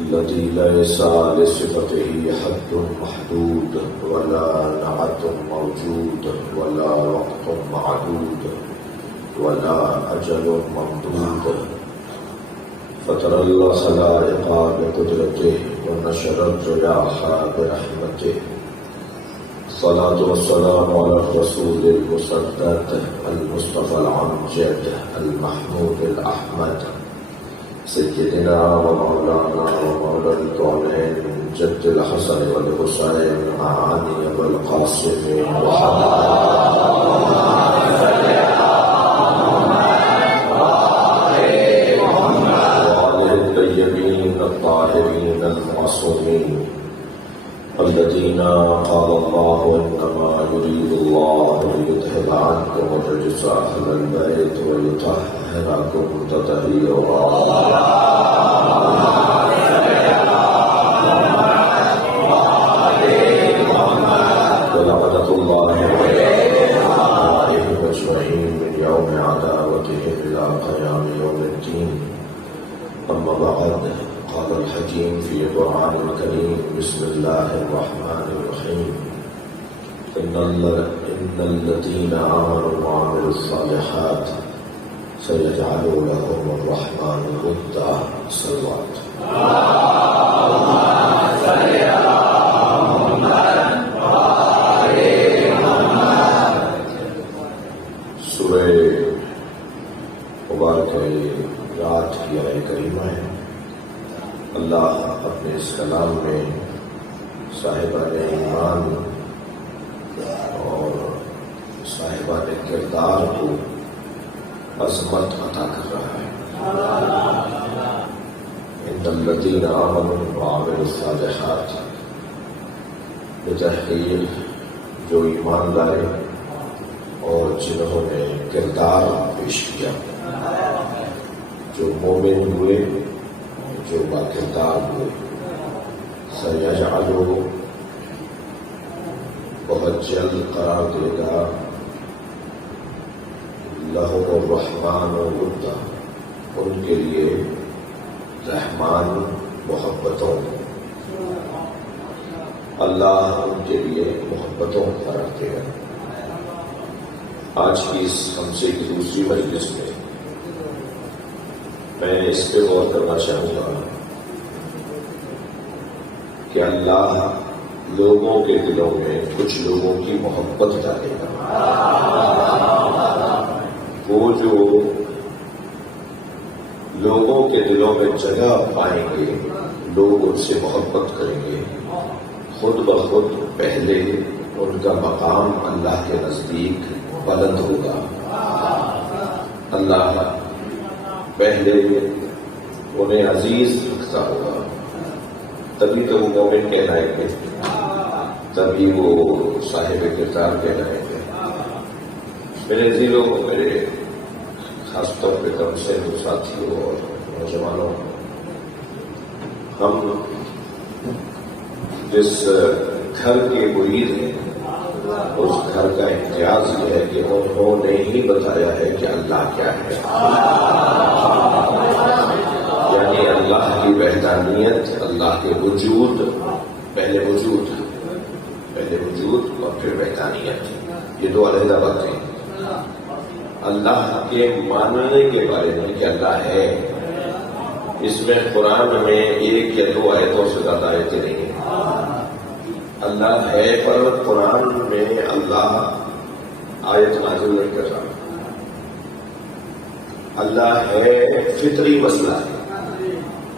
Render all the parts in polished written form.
الذي ليس لصفته حد محدود ولا نعت موجود ولا وقت معدود ولا أجل ممدود فطر الخلائق بقدرته ونشر الرياح برحمته الصلاة والسلام على الرسول المسدد المصطفى الأمجد المحمود الأحمد سيدنا ومولانا ومولى الكونين جد الحسن والحسين علي والقاسم محمد وآله الطيبين الطاهرين المعصومين الذين قال الله إنما يريد الله ليذهب عنكم الرجس أهل البيت ويطهركم تطهيرا ولعنة الله عليهم أجمعين من يوم عداوتهم إلى قيام يوم الدين. أما بعد، قال الحكيم في القرآن الكريم: بسم الله الرحمن الرحيم. إن الذين آمنوا وعملوا الصالحات سيجعل لهم الرحمن ودا. صلوات. سورہ مبارک رات کی آیت کریمہ ہے. اللہ اپنے اس کلام میں صاحبان ایمان اور صاحبان کردار کو عظمت عطا کر رہا ہے. ان الذین آمنوا وعملوا الصالحات، بتحقیق جو ایمان لائے اور جنہوں نے کردار پیش کیا، جو مومن ہوئے، جو باکردار ہوئے، سیجعلو بہت جلد قرار دے گا لہم الرحمن ودا، ان کے لیے رحمان محبتوں، اللہ ان کے لیے محبتوں کا رکھتے ہیں. آج کی اس ہم سے کی دوسری مجلس میں میں اس پہ غور کرنا چاہوں گا کہ اللہ لوگوں کے دلوں میں کچھ لوگوں کی محبت ڈالے گا. وہ جو لوگوں کے دلوں میں جگہ پائیں گے، لوگ ان سے محبت کریں گے، خود بخود پہلے ان کا مقام اللہ کے نزدیک بلند ہوگا. اللہ پہلے انہیں عزیز رکھتا ہوگا، تبھی تو وہ مومن کہلائیں گے، تبھی وہ صاحب کردار کہلائیں گے. میرے عزیزوں، میرے خاص طور پہ کم سے ساتھیوں اور نوجوانوں، ہم جس گھر کے مرید ہیں اس گھر کا امتیاز یہ ہے کہ انہوں نے ہی بتایا ہے کہ اللہ کیا ہے. یعنی اللہ کی وحدانیت، اللہ کے وجود، پہلے وجود اور پھر وحدانیت، یہ دو علیحدہ باتیں. اللہ کے ماننے کے بارے میں کہ اللہ ہے، اس میں قرآن میں ایک یا دو آیتوں سے زیادہ آیتیں نہیں ہیں. اللہ ہے پر قرآن میں اللہ آیت نازل نہیں کر رہا. اللہ ہے فطری مسئلہ ہے،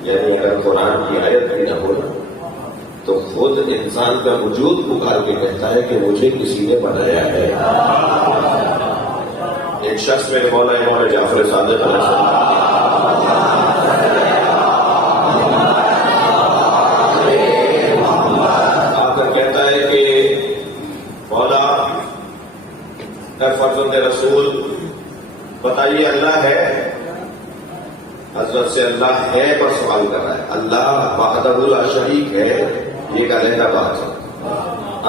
یعنی اگر قرآن کی آیت بھی نہ ہو تو خود انسان کا وجود پکار کے کہتا ہے کہ مجھے کسی نے بنایا ہے. ایک شخص میرے مولا امام جعفر صادق علیہ السلام آ کر کہتا ہے کہ مولا اے فرزند رسول بتائیے اللہ ہے. حضرت سے اللہ ہے پر سوال کر رہا ہے. اللہ وحدہ لا شریک ہے، یہ ایک علیحدہ بات ہے.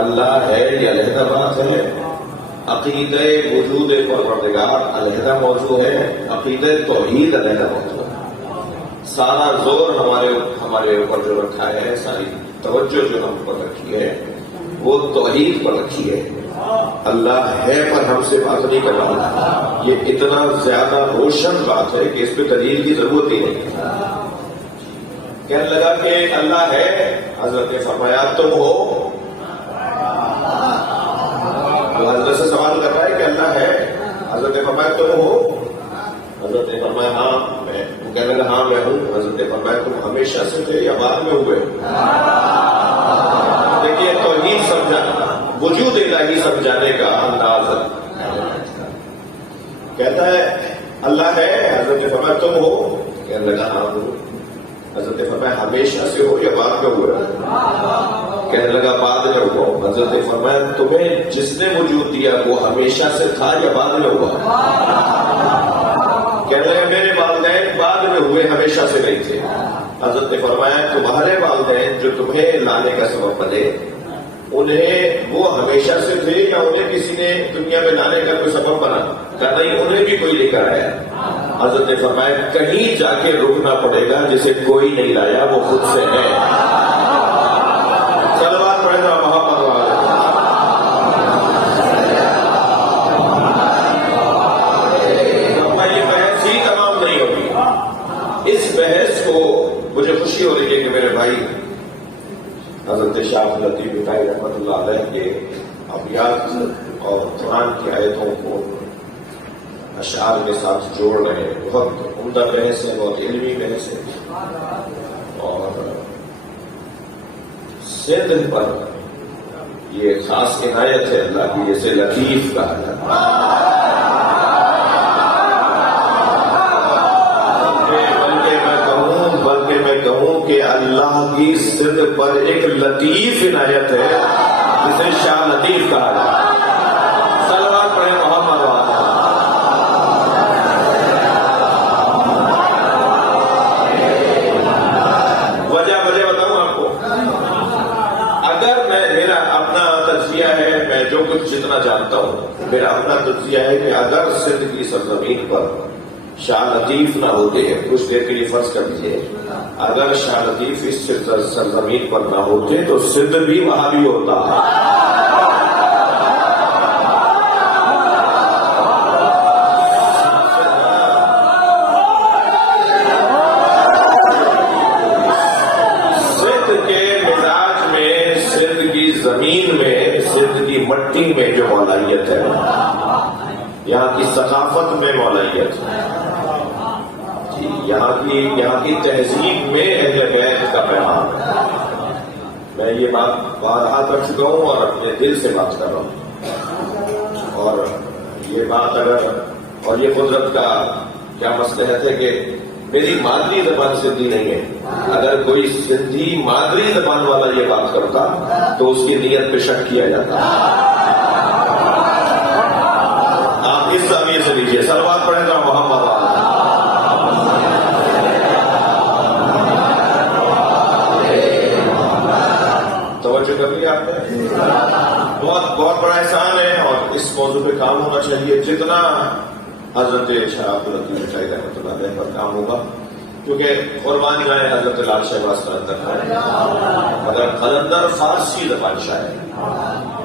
اللہ ہے یہ علیحدہ بات ہے. عقیدہ وجود پروردگار علیحدہ موضوع ہے، عقیدہ توحید علیحدہ موضوع ہے. سارا زور ہمارے اوپر جو رکھا ہے، ساری توجہ جو ہم پر رکھی ہے وہ توحید پر رکھی ہے. اللہ ہے پر ہم سے بات نہیں کر رہا. یہ اتنا زیادہ روشن بات ہے کہ اس پہ دلیل کی ضرورت ہی نہیں. کہنے لگا کہ اللہ ہے. حضرت نے فرمایا تم ہو. تو حضرت سے سوال کر رہا ہے کہ اللہ ہے. حضرت نے فرمایا تم ہو. حضرت نے فرمایا ہاں میں. وہ کہنے لگا ہاں میں ہوں. حضرت نے فرمایا تم ہمیشہ سے تھے یا بعد میں ہوئے؟ دیکھیے توحید سمجھانا، وجود الہی سمجھانے کا انداز کہتا ہے اللہ ہے. حضرت نے فرمایا تم ہو. کہنے لگا ہاں ہوں. حضرت نے فرمایا ہمیشہ سے ہو یا بعد میں ہوئے؟ کہنے لگا بعد میں ہوا. حضرت نے فرمایا تمہیں جس نے وجود دیا وہ ہمیشہ سے تھا یا بعد میں ہوا؟ کہنے لگا میرے والدین بعد میں ہوئے، ہمیشہ سے نہیں تھے. حضرت نے فرمایا تمہارے والدین جو تمہیں لانے کا سبب بنے انہیں وہ ہمیشہ سے تھے یا انہیں کسی نے دنیا میں لانے کا کوئی سبب بنا؟ کہ نہیں، انہیں بھی کوئی لے کر آیا. حضرت نے فرمایا کہیں جا کے رکنا پڑے گا، جسے کوئی نہیں لایا وہ خود سے ہے. صلوات پڑھیں گا محمد والے. یہ بحث ہی تمام نہیں ہوگی. اس بحث کو مجھے خوشی ہو رہی ہے کہ میرے بھائی حضرت شاہ لطیف بھائی رحمۃ اللہ علیہ کے ابیات اور قرآن کی آیتوں کو اشعار کے ساتھ جوڑ رہے ہیں. بہت عمدہ بحث ہے، بہت علمی بحث ہے. اور سندھ پر یہ خاص عنایت ہے اللہ کی، جیسے لطیف کہا جاتا ہے. بلکہ میں کہوں کہ اللہ کی سندھ پر ایک لطیف عنایت ہے جسے شاہ لطیف کہا جاتا ہے. صلوات پڑھیں محمد والے. وجہ بتاؤں آپ کو. اگر میرا اپنا تجزیہ ہے، میں جو کچھ جتنا جانتا ہوں میرا اپنا تجزیہ ہے کہ اگر سندھ کی سرزمین پر شاہ لطیف نہ ہوتے ہیں، کچھ دیر کے لیے فرض کر دیجیے اگر شاہ لطیف اس سرزمین پر نہ ہوتے تو سندھ بھی وہاں بھی ہوتا. سندھ کے مزاج میں، سندھ کی زمین میں، سندھ کی مٹی میں جو مولائیت ہے، یہاں کی ثقافت میں مولائیت ہے، یہاں کی تہذیب میں اہل بیت کا پیغام ہے. میں یہ بات بارہا کر چکا ہوں اور اپنے دل سے بات کر رہا ہوں. اور یہ بات اور یہ قدرت کا کیا مصلحت ہے کہ میری مادری زبان سندھی نہیں ہے. اگر کوئی سندھی مادری زبان والا یہ بات کرتا تو اس کی نیت پہ شک کیا جاتا. آپ اس زاویے سے لیجیے. صلوات پڑھیں گا محمد والے. توجہ کر لیا آپ نے. بہت بڑا احسان ہے اور اس موضوع پہ کام ہونا چاہیے جتنا حضرت شاہ عبداللطیف شاہی رحمۃ اللہ علیہ پر کام ہوگا، کیونکہ قربان جائے حضرت لال شہباز قلندر. اگر قلندر فارسی زبان شاعر،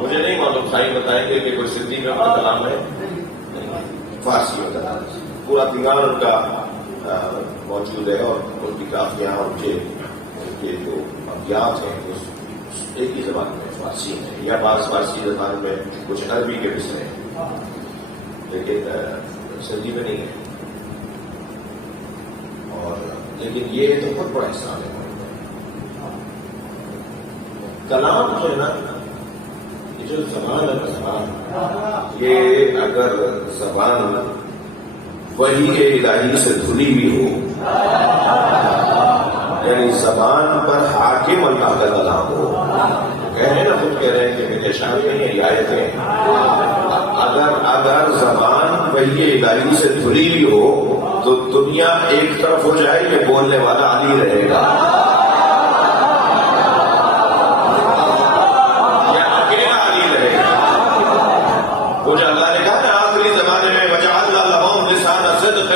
مجھے نہیں معلوم، بھائی بتائیں گے کہ کوئی سندھی میں اپنا کلام ہے؟ فارسی ہوتا ہے. پورا دیوان ان کا موجود ہے اور ان کی کافیاں ان کے جو ابیات ہیں ایک ہی زبان میں فارسی ہے، یا بعض فارسی زبان میں کچھ عربی کے مصرے ہیں، لیکن سندھی میں نہیں ہے. اور لیکن یہ تو بہت بڑا احسان ہے. کلام جو ہے نا، یہ جو زبان ہے زبان، یہ اگر زبان وحی الہی سے دھلی بھی ہو، یعنی زبان پر حاکم اللہ کا کلام ہو، نا خود کہہ رہے ہیں کہ میرے شان نہیں ہے، یہ آیتیں اگر زبان وحی الہی سے دھلی بھی ہو تو دنیا ایک طرف ہو جائے، یہ بولنے والا علی رہے گا. یہ اکیلا علی رہے گا. وہ جو اللہ نے کہا نا آخری زمانے میں وجعلنا لهم لسان صدق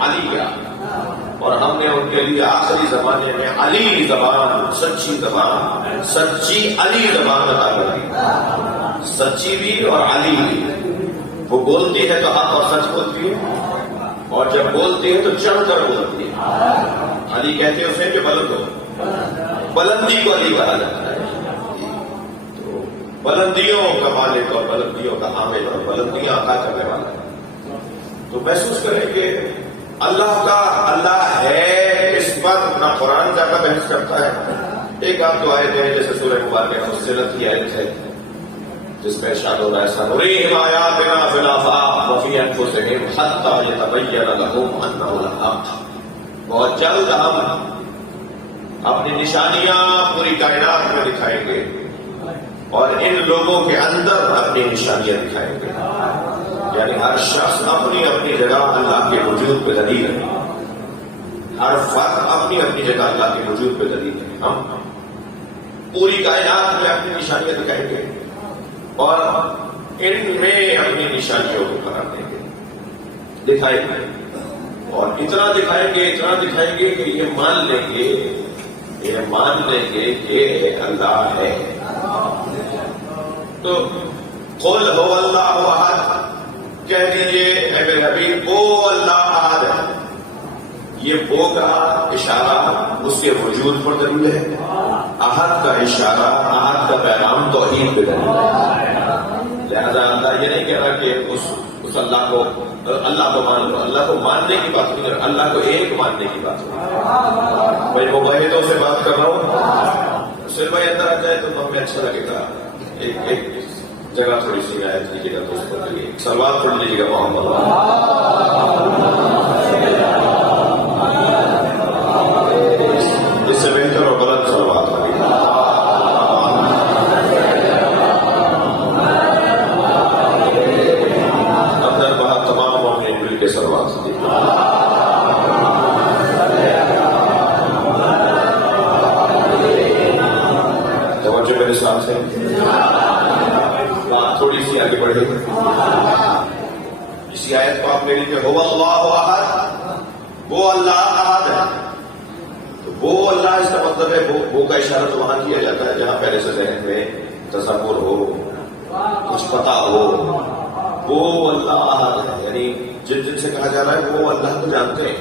علی کیا، اور ہم نے ان کے علی زبان، سچی زبان، سچی علی زبان عطا کر، سچی بھی اور علی بھی. وہ بولتی ہے تو حق اور سچ بولتی ہے، اور جب بولتی ہے تو چڑھ کر بولتی ہے. علی کہتے ہیں اسے کہ بلند ہو، بلندی کو علی کہا جاتا ہے. تو بلندیوں کا مالک اور بلندیوں کا حامل اور بلندیاں عطا کرنے والا ہے. تو محسوس کریں کہ اللہ کا اللہ ہے، اس پر نہ قرآن زیادہ بحث کرتا ہے. ایک آپ جو آیت ہے جیسے سورہ مبارکہ فصلت کی آیت ہے جس میں ارشاد ہو رہا ہے سنریہم آیاتنا فی الآفاق وفی انفسہم حتی یتبین لہم انہ الحق. بہت جلد ہم اپنی نشانیاں پوری کائنات میں دکھائیں گے اور ان لوگوں کے اندر اپنی نشانیاں دکھائیں گے. یعنی ہر شخص اپنی اپنی جگہ اللہ کے وجود پہ دلیل ہے، ہر فرد اپنی اپنی جگہ اللہ کے وجود پہ دلیل ہے. ہم پوری کائنات میں اپنی نشانیاں دکھائیں گے اور ان میں اپنی نشانیوں کو قرار دیں گے، دکھائیں گے. اور اتنا دکھائیں گے کہ یہ مان لیں گے کہ اللہ ہے. تو قل هو اللہ احد، کہہ دیجیے اے میرے حبیب وہ اللہ احد ہے. یہ وہ کا اشارہ اس کے وجود پر دلیل ہے، احد کا اشارہ، احد کا پیغام توحید پہ دلیل ہے. لہذا اللہ یہ نہیں کہہ رہا کہ اس اللہ کو مان لو. اللہ کو ماننے کی بات نہیں کر رہا، اللہ کو ایک ماننے کی بات ہو. میں موحدوں سے بات کر رہا ہوں. صرف بھائی اندر آ جائے تو ہمیں اچھا لگے گا. ایک جگہ تھوڑی سی آیت لیجیے گا تو اس پر لگے سلوات پڑھ لیجیے گا محمد. اس سے بہتر اور بلند سلوات ہوگی. اندر باہر تمام مومنین مل کے سلوات ہوگی. توجہ میرے ساتھ سے، بات تھوڑی سی آگے بڑھے. اسی آیت کو آپ لے لیجیے، هو اللہ احد، وہ اللہ احد ہے. تو وہ اللہ اس کا مطلب ہے وہ کا اشارہ تو وہاں کیا جاتا ہے جہاں پہلے سے ذہن میں تصور ہو، کچھ پتا ہو. وہ اللہ احد ہے، یعنی جن سے کہا جا رہا ہے وہ اللہ کو جانتے ہیں،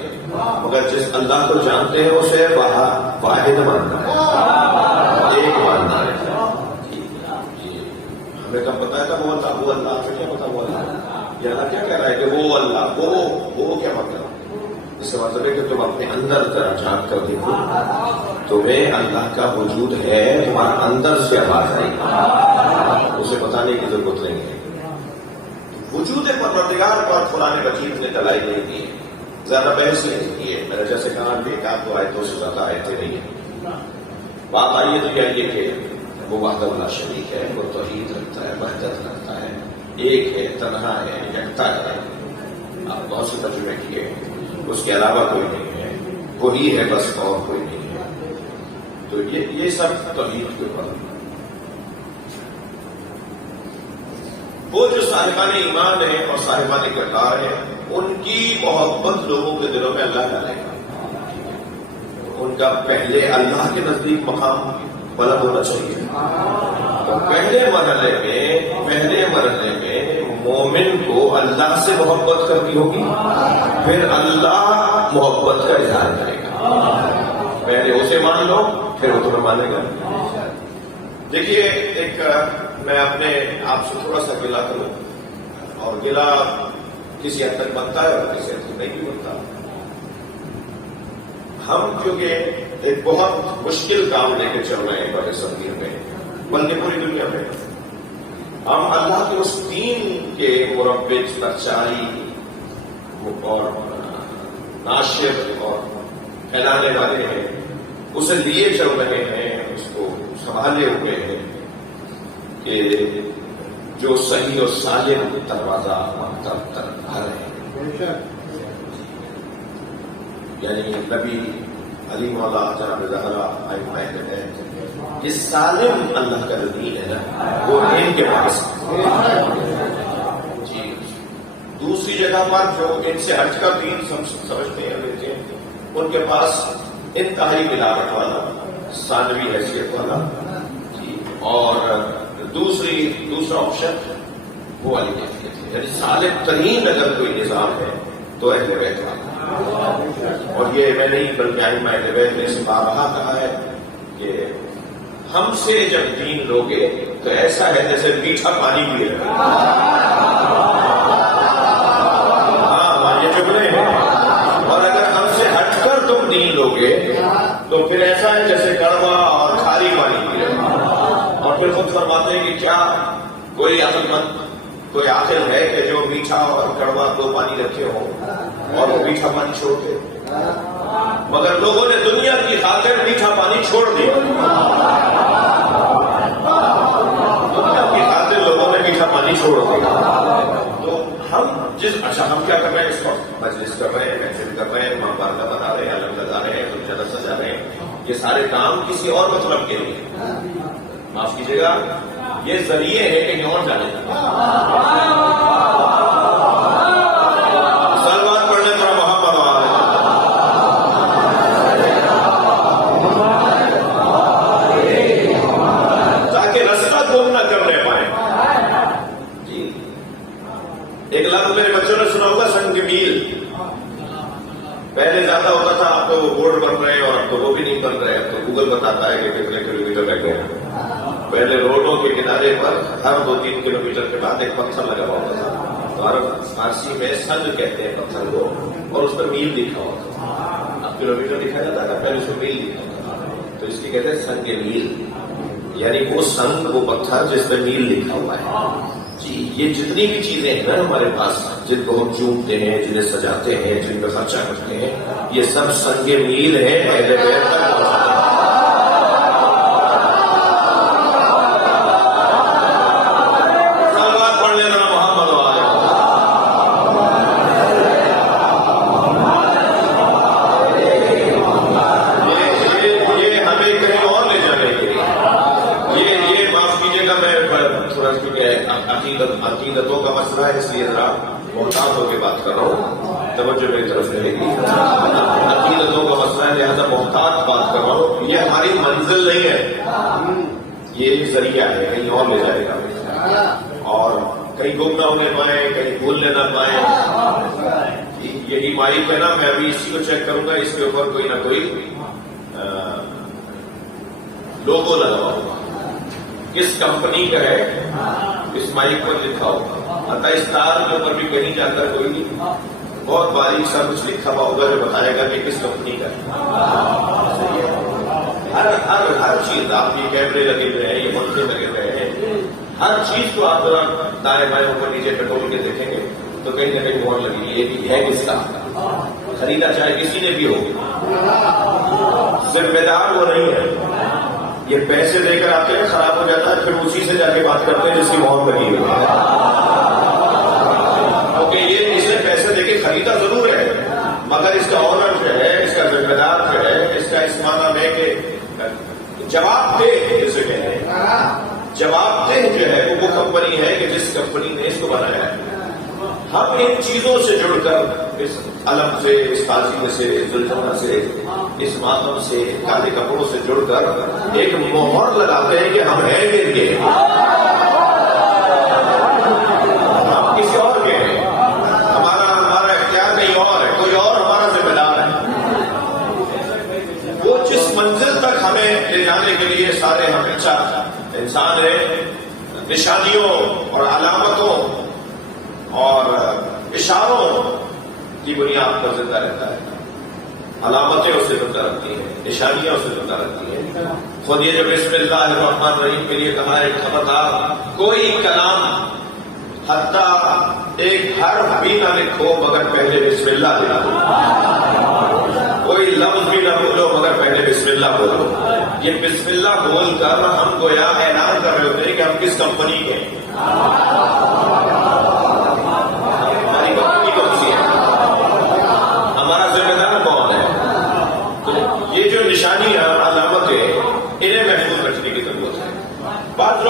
مگر جس اللہ کو جانتے ہیں اسے واحد ماننا ہے، ایک ماننا ہے. ہمیں کب بتایا تھا وہ اللہ پھر کیا پتا وہ اللہ. یہاں کیا کہہ رہا ہے کہ وہ اللہ، وہ کیا مطلب؟ اس کا مطلب ہے کہ تم اپنے اندر طرح جھانک کر دیکھو، تمہیں اللہ کا وجود ہے، تمہارے اندر سے آواز آئے گی، اسے بتانے کی ضرورت نہیں ہے. وجود پروردگار پر قرآن مجید نے دلائل نہیں دی، زیادہ بحث نہیں کی ہے. میں نے جیسے کہا کہ ایک آپ کو آیتوں سے زیادہ آیتیں نہیں ہیں. بات آئیے تو یہ کہ وہ وحدہ لا شریک ہے، وہ توحید رکھتا ہے، وحدت رکھتا ہے، ایک ہے، تنہا ہے، یکتا ہے. آپ بہت سے ترجمے کیے، اس کے علاوہ کوئی نہیں ہے، وہی ہے بس اور کوئی نہیں ہے. تو یہ سب توحید کے اوپر. وہ جو صاحبان ایمان ہیں اور صاحبان کردار ہیں، ان کی محبت لوگوں کے دلوں میں اللہ ڈالے گا. ان کا پہلے اللہ کے نزدیک مقام بلند ہونا چاہیے. تو پہلے مرحلے میں مومن کو اللہ سے محبت کرنی ہوگی، پھر اللہ محبت کا اظہار کرے گا. پہلے اسے مان لو پھر وہ تمہیں مانے گا. دیکھیے، ایک میں اپنے آپ سے تھوڑا سا گلا کروں، اور گلا کسی حد تک بنتا ہے اور کسی حد تک نہیں بھی بنتا. ہم کیونکہ ایک بہت مشکل کام لے کے چل رہے ہیں بڑے صغیر میں، بلکہ پوری دنیا میں، ہم اللہ کے اس دین کے مربع، سچائی اور ناشر اور پھیلانے والے ہیں، اسے لیے چل رہے ہیں، اس کو سنبھالے ہوئے ہیں کہ جو صحیح اور سالم دروازہ طرف آ رہے ہیں. یعنی نبی علی مولا جناب زہرا یہ سالم اللہ کا دین ہے نا، وہ ان کے پاس. جی دوسری جگہ پر جو ان سے ہٹ کر دین سمجھتے ہیں لیتے ہیں، ان کے پاس انتہائی ملاوٹ والا، ثانوی حیثیت والا جی، اور دوسرا آپشن وہ والی کیفیت ہے، یعنی صالح ترین اگر کوئی نظام ہے تو اہل بیت والا۔ اور یہ میں نہیں بلکہ ائمہ اہل بیت نے اس بارہا کہا ہے کہ ہم سے جب دین لوگے تو ایسا ہے جیسے میٹھا پانی پی رہے ہیں۔ ہاں یہ جملے ہیں۔ اور اگر ہم سے ہٹ کر تم دین لوگے تو پھر ایسا ہے جیسے کڑوا اور کھاری پانی پی رہے ہیں۔ اور پھر خود فرماتے ہیں کہ کیا کوئی عقل مند، کوئی عاقل ہے کہ جو میٹھا اور کڑوا دو پانی رکھے ہوں اور وہ میٹھا پانی چھوڑ دے؟ مگر لوگوں نے دنیا کی خاطر میٹھا پانی چھوڑ دیا، دنیا کی خاطر لوگوں نے میٹھا پانی چھوڑ دیا۔ تو ہم کیا کر رہے ہیں اس وقت؟ مجلس کر رہے ہیں، محفل کر رہے ہیں، مبارکہ بنا رہے ہیں، علم لگا رہے ہیں، جلسہ سجا رہے ہیں، یہ سارے کام کسی اور مطلب کے لیے، معاف کیجیے گا، یہ ذریعے ہے کہیں اور جانے کا۔ سلوات پڑھنے پر محمد تاکہ رستہ گم نہ کرنے پائے۔ جی ایک لفظ میرے بچوں نے سنا ہوگا، سنگ میل۔ پہلے زیادہ ہوتا تھا، اب تو وہ بورڈ بن رہے ہیں اور اب تو وہ بھی نہیں بن رہے، اب تو گوگل بتاتا ہے کہ کتنے کلو میٹر رہ گئے ہیں۔ پہلے روڈوں کے کنارے پر ہر 2-3 کلومیٹر کے بعد ایک پتھر لگا ہوا ہوتا تھا، تو عرب فارسی میں سنگ کہتے ہیں پتھر کو، اور اس پر میل لکھا ہوتا تھا۔ اب کلومیٹر لکھا جاتا تھا، پہلے اس میں میل لکھا ہوتا تھا، تو اس کی کہتے ہیں سنگ میل، یعنی وہ سنگ، وہ پتھر جس پہ میل لکھا ہوا ہے۔ جی یہ جتنی بھی چیزیں ہیں نا ہمارے پاس، جن کو ہم چومتے ہیں، جنہیں سجاتے ہیں، جن پہ خرچہ کرتے ہیں، یہ سب سنگ میل ہے اہل بیت تک پہنچاتے ہیں۔ عقیدتوں کا مسئلہ ہے، اس لیے ذرا محتاط ہو کے بات کر رہا ہوں، توجہ میری طرف رہے گی۔ عقیدتوں کا مسئلہ ہے، لہٰذا محتاط بات کر رہا ہوں۔ یہ ہماری منزل نہیں ہے، یہ ذریعہ ہے، کہیں اور لے جائے گا، اور کہیں گم نہ ہونے پائے، کہیں بھولنے نہ پائے۔ یہی مائک ہے نا، میں ابھی اسی کو چیک کروں گا، اس کے اوپر کوئی نہ کوئی لوگو لگا ہوگا، کس کمپنی کا ہے اس مائک پر لکھا ہوگا، اتا اسٹار کے اوپر بھی کہیں جا کر کوئی بہت باریک سا کچھ لکھا ہوا ہوگا جو بتائے گا کہ کس کمپنی کا ہے۔ ہر چیز، آپ کی کیمرے لگے ہوئے ہیں، یہ پنکھے لگے ہوئے ہیں، ہر چیز کو آپ ذرا دائیں بائیں اوپر نیچے ٹٹول کے دیکھیں گے تو کہیں نہ کہیں بورڈ لگی، یہ بھی ہے کس کا، خریدا چاہے کسی نے بھی ہو، ذمہ دار وہ نہیں ہے۔ یہ پیسے دے کر آتے ہیں، خراب ہو جاتا ہے، پھر اسی سے جا کے بات کرتے ہیں جس کی مہر لگی ہوئی ہے، کیونکہ یہ اسے پیسے دے کے خریدا ضرور ہے، مگر اس کا آنر جو ہے، اس کا ذمہ دار جو ہے، اس کا اس معنی میں کہ جواب دہ جسے کہتے ہیں، جواب دہ جو ہے وہ کمپنی ہے کہ جس کمپنی نے اس کو بنایا ہے۔ ہم ان چیزوں سے جڑ کر، اس علم سے، اس قاضی سے، ذوالجلالہ سے، اس ماتم سے، کالے کپڑوں سے جڑ کر ایک مہر لگاتے ہیں کہ ہم ہیں یہ، ہم کسی اور کے ہیں، ہمارا اختیار کہیں اور ہے، کوئی اور ہمارا ذمہ دار ہے۔ وہ جس منزل تک ہمیں لے جانے کے لیے سارے ہم اچھا انسان ہیں، نشانیوں اور علامتوں اور اشاروں کی بنیاد پر زندہ رہتا ہے، علامتیں اسے زندہ رکھتی ہیں، نشانیاں اسے زندہ رکھتی ہیں۔ خود یہ جو بسم اللہ الرحمن الرحیم کے لیے کہا ہے، خبردار کوئی کلام حتیٰ ایک حرف بھی نہ لکھو مگر پہلے بسم اللہ دلا دو، کوئی لفظ بھی نہ بولو مگر پہلے بسم اللہ بولو۔ یہ بسم اللہ بول کر ہم گویا اعلان کر رہے ہوتے ہیں کہ ہم کس کمپنی کے ہیں، ہماری کمپنی کون سی ہے، ہمارا ذمہ دار کون ہے۔ تو یہ جو نشانیاں علامتیں، انہیں محفوظ رکھنے کی ضرورت ہے۔ بعض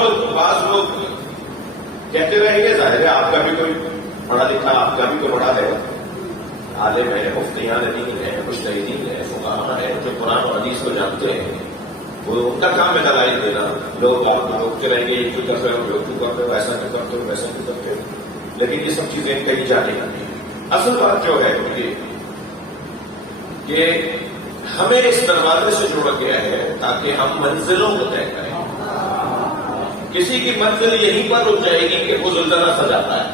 لوگ کہتے رہیں گے، ظاہر ہے آپ کا بھی کوئی پڑھا لکھا، آپ کا بھی کوئی بڑا ہے، عالم ہیں، مفتیان دین ہیں، مجتہدین ہیں، فقہاء ہیں جو قرآن اور حدیث کو جانتے ہیں، وہ ان کا کام ہے دلائل دینا. لوگ آپ لوگ کے رہیں گے یہ کیوں کرتے ہو، لوگ کیوں کرتے ہو، ایسا کیوں کرتے ہو، ویسا کیوں کرتے ہو، لیکن یہ سب چیزیں کہیں جانے کا نہیں. اصل بات جو ہے کہ ہمیں اس دروازے سے جوڑا گیا ہے تاکہ ہم منزلوں کو طے کریں. کسی کی منزل یہیں پر رک جائے گی کہ وہ زلزلہ سجاتا ہے،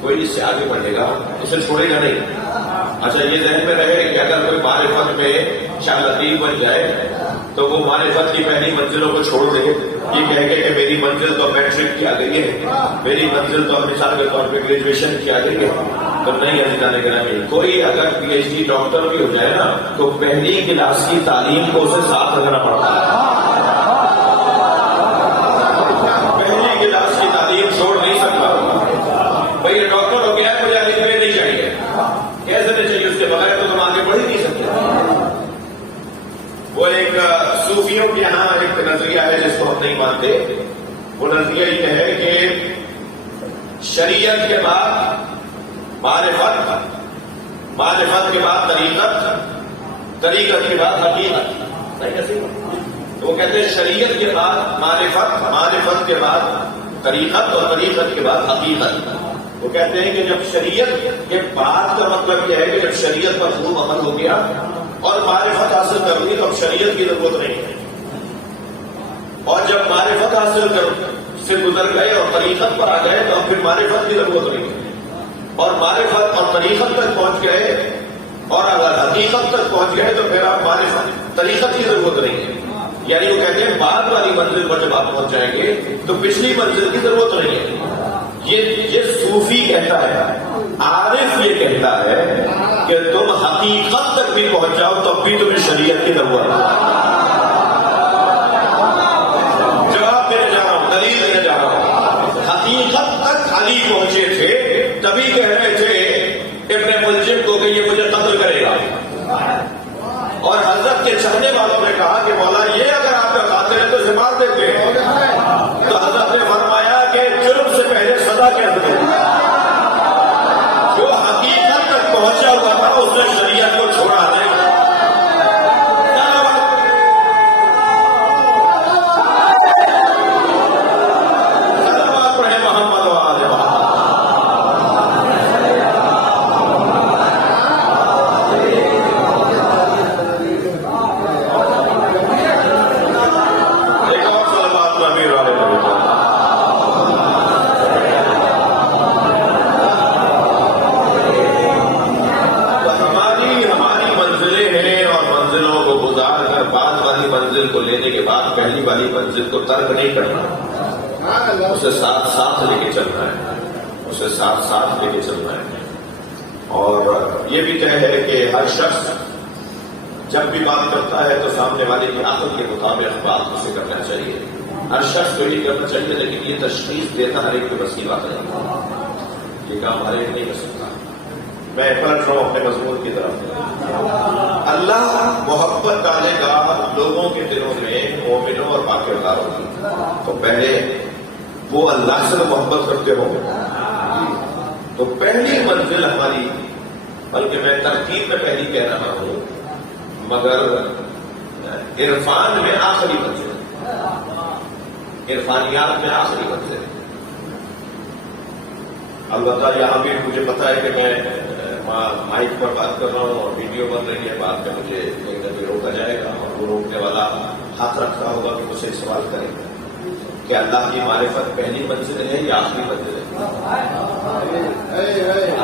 کوئی اس سے آگے بڑھے گا اسے چھوڑے گا نہیں. اچھا یہ ذہن میں رہے کہ اگر کوئی معرفت میں شاہ لطیف بن جائے تو وہ معرفت کی پہلی منزلوں کو چھوڑ دے، یہ کہہ کے کہ میری منزل تو میٹرک کی آ گئی ہے، میری منزل تو مثال کے طور پہ گریجویشن کی آ گئی ہے. تو نہیں عزیزان گرامی، کوئی اگر پی ایچ ڈی ڈاکٹر بھی ہو جائے نا تو پہلی کلاس کی تعلیم کو اسے ساتھ رکھنا پڑتا ہے. پہلی کلاس کی تعلیم چھوڑ نہیں سکتا. بھائی یہ ڈاکٹر ہو گیا ہے، مجھے الف ب نہیں چاہیے، کیسے نہیں چاہیے، اس کے بغیر تو تم آگے بڑھ ہی نہیں سکتے. وہ ایک صوفیوں کے یہاں ایک نظریہ ہے جس کو ہم نہیں مانتے. وہ نظریہ یہ ہے کہ شریعت کے بعد معرفت، معرفت کے بعد طریقت، طریقت کے بعد حقیقت. تو وہ کہتے ہیں شریعت کے بعد معرفت، معرفت کے بعد طریقت اور طریقت کے بعد حقیقت. وہ کہتے ہیں کہ جب شریعت کے بعد کا مطلب یہ ہے کہ جب شریعت پر خوب عمل ہو گیا اور معرفت حاصل کر لی تو اب شریعت کی ضرورت نہیں ہے. اور جب معرفت حاصل سے گزر گئے اور طریقت پر آ گئے تو اب پھر معرفت کی ضرورت نہیں ہے. اور معرفت اور طریقت تک پہنچ گئے اور اگر حقیقت تک پہنچ گئے تو پھر آپ معرفت طریقت کی ضرورت نہیں ہے. یعنی وہ کہتے ہیں بعد والی منزل پر جب آپ پہنچ جائیں گے تو پچھلی منزل کی ضرورت نہیں ہے. یہ صوفی کہتا ہے، عارف یہ کہتا ہے کہ تم حقیقت تک بھی پہنچ جاؤ تب بھی تمہیں شریعت کی ضرورت ہے. جواب دینے جا رہا ہوں، دلیل دینے جا رہا ہوں. حقیقت تک علی پہنچے تھے تبھی کہہ رہے تھے ابن ملجم کو کہ یہ مجھے قتل کرے گا، اور حضرت کے چاہنے والوں نے کہا کہ مولا یہ اگر آپ کا قاتل ہے تو اسے مار دیتے ہیں. تو حضرت نے فرمایا کہ جرم سے پہلے سزا کیا دے. جو حقیقت تک پہنچا ہوا تھا اس نے شریعت کو چھوڑا نہیں. کو لینے کے بعد پہلی والی منزل کو ترک نہیں کرنا، اسے ساتھ ساتھ لے کے چلنا ہے، اسے ساتھ ساتھ لے کے چلنا ہے. اور یہ بھی طے ہے کہ ہر شخص جب بھی بات کرتا ہے تو سامنے والے کی عقل کے مطابق بات اسے کرنا چاہیے. ہر شخص کو یہ کرنا چاہیے، لیکن یہ تشخیص دینا ہر ایک کی بس کی بات نہیں، یہ کام ہر ایک نہیں کر سکتا. میں پلٹ رہا ہوں اپنے مضمون کی طرف. اللہ محبت ڈالے گا لوگوں کے دلوں میں، مومنوں اور پاکیزاروں کی. تو پہلے وہ اللہ سے محبت کرتے ہو تو پہلی منزل ہماری، بلکہ میں ترتیب میں پہلی کہہ رہا ہوں مگر عرفان میں آخری منزل، عرفانیات میں آخری منزل. البتہ یہاں بھی مجھے پتا ہے کہ میں مائک پر بات کر رہا ہوں اور ویڈیو بن رہی ہے، بعد میں مجھے کہیں نہ کہیں روکا جائے گا اور وہ روکنے والا ہاتھ رکھتا ہوگا کہ مجھ سے سوال کرے گا کہ اللہ کی معرفت پہلی منزل ہے یا آخری منزل ہے.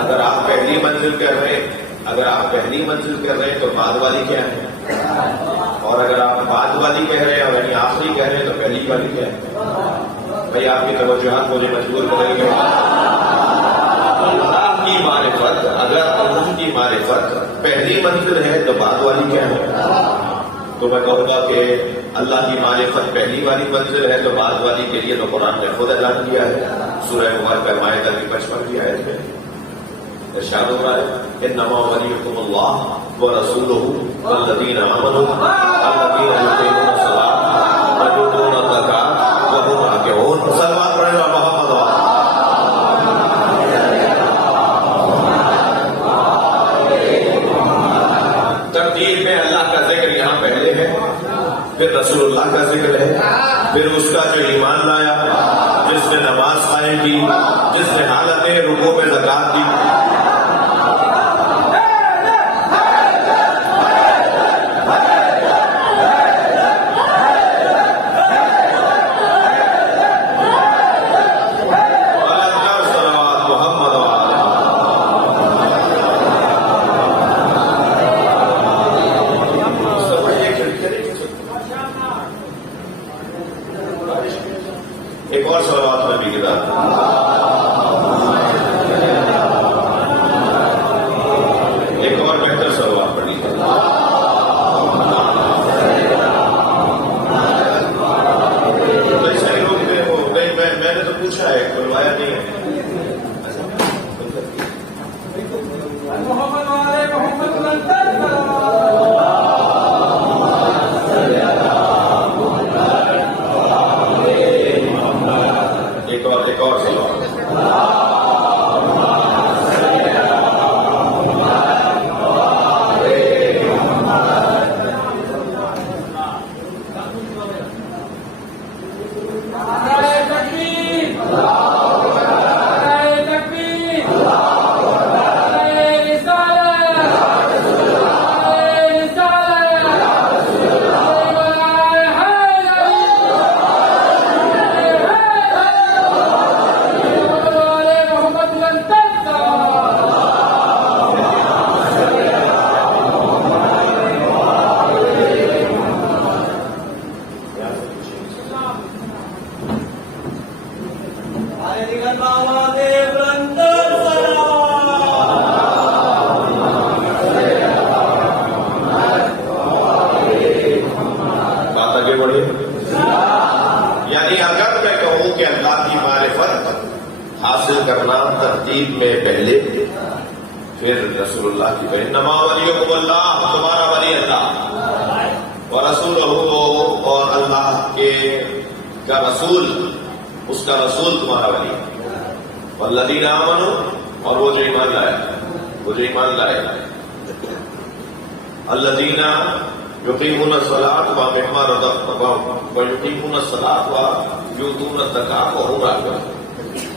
اگر آپ پہلی منزل کر رہے ہیں، اگر آپ پہلی منزل کر رہے ہیں تو بعد والی کیا ہے، اور اگر آپ بعد والی کہہ رہے ہیں اور یعنی آخری کہہ رہے ہیں تو پہلی والی کیا ہے. بھائی آپ کی توجہات مجھے مجبور کریں گے. اللہ کی معرفت، اگر اللہ کی معرفت پہلی منزل ہے تو بعد والی کیا ہے. تو میں کہوں گا کہ اللہ کی معرفت پہلی والی منزل ہے تو بعد والی کے لیے تو قرآن نے خود اعلان کیا ہے. سورہ مبارکہ مائدہ کی 55 آیت میں ارشاد ہو رہا ہے انما ولیکم اللہ ورسولہ والذین آمنوا الذین یقیمون الصلاۃ ویؤتون الزکاۃ وهم راکعون. سلمان پڑھے محمد پھر رسول اللہ کا ذکر ہے، پھر اس کا جو ایمان لایا، جس نے نماز قائم کی، جس نے حالت رکوع میں زکات دی. ایک اور صلوات نبی کے ساتھ. ایک اور بہتر صلوات پڑھی. ایسے لوگ میں نے تو پوچھا ہے، بلوایا نہیں ہے. ایک اور صلوات. یعنی اگر میں کہوں کہ اللہ کی معرفت حاصل کرنا ترتیب میں پہلے، پھر رسول اللہ کی انما ولیکم اللہ، تمہارا ولی اللہ، اور رسولہ، اور اللہ کے کا رسول، اس کا رسول تمہارا ولی. والذین آمنوا، اور وہ جو ایمان لائے، الذین یقیمون الصلاۃ ومما رزقناہم ویقیمون الصلاۃ ویؤتون الزکاۃ وهم راکعون،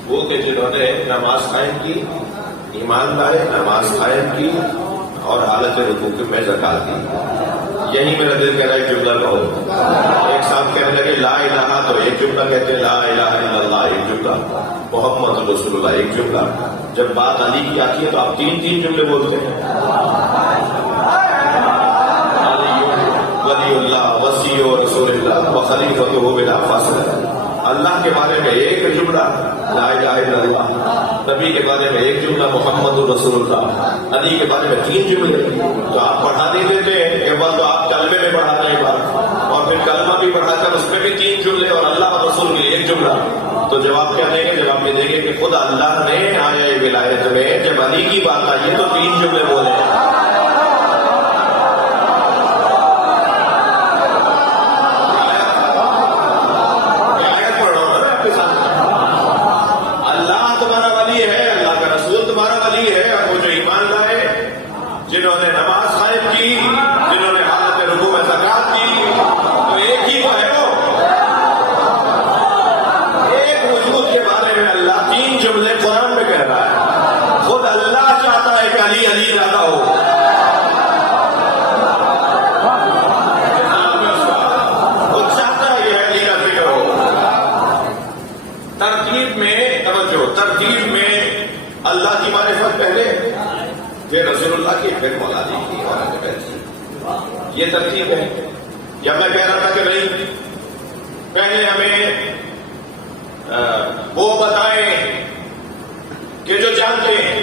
وہ کہ جنہوں نے نماز قائم کی، ایمان لائے، نماز قائم کی اور حالت رکوع میں زکات دی. یہی میرا دل کہہ رہا ہے ایک جملہ کہو. ایک ساتھ کہنے لگے لا الہ، تو ایک جملہ کہتے ہیں، لا الہ الا اللہ ایک جملہ، محمد رسول اللہ ایک جملہ. جب بات علی کی آتی ہے تو آپ تین جملے بولتے ہیں. ولی اللہ، وصی رسول اللہ، وخلیفۃہ بلا فاصلہ. اللہ کے بارے میں ایک جملہ لا الہ الا اللہ، نبی کے بارے میں ایک جملہ محمد رسول اللہ، علی کے بارے میں 3 جملے. تو آپ پڑھا نہیں دیتے ہیں کہ بس تو آپ کلمے میں پڑھاتے ہیں بات، اور پھر کلمہ بھی پڑھا کر اس میں بھی 3 جملے اور اللہ اور رسول کے ایک جملہ. تو جواب کیا دیں گے؟ جواب یہ دیں گے کہ خود اللہ نے آیا ولایت میں جب علی کی بات آئی تو 3 جملے بولے. جنہوں نے نماز قائم کی، جنہوں نے حالت رکوع میں زکات دی، تو ایک ہی تو ہے وہ. ایک وجود کے بارے میں اللہ 3 جملے قرآن میں کہہ رہا ہے. خود اللہ چاہتا ہے کہ علی علی زیادہ ہو. خود چاہتا ہے کہ علی کا ذکر ہو. ترتیب میں توجہ، ترتیب میں اللہ کی معرفت پہلے، پھر رسول اللہ کی، پھر مولا جی کی، اور یہ ترتیب ہے. یا میں کہہ رہا تھا کہ نہیں، پہلے ہمیں وہ بتائیں کہ جو جانتے ہیں.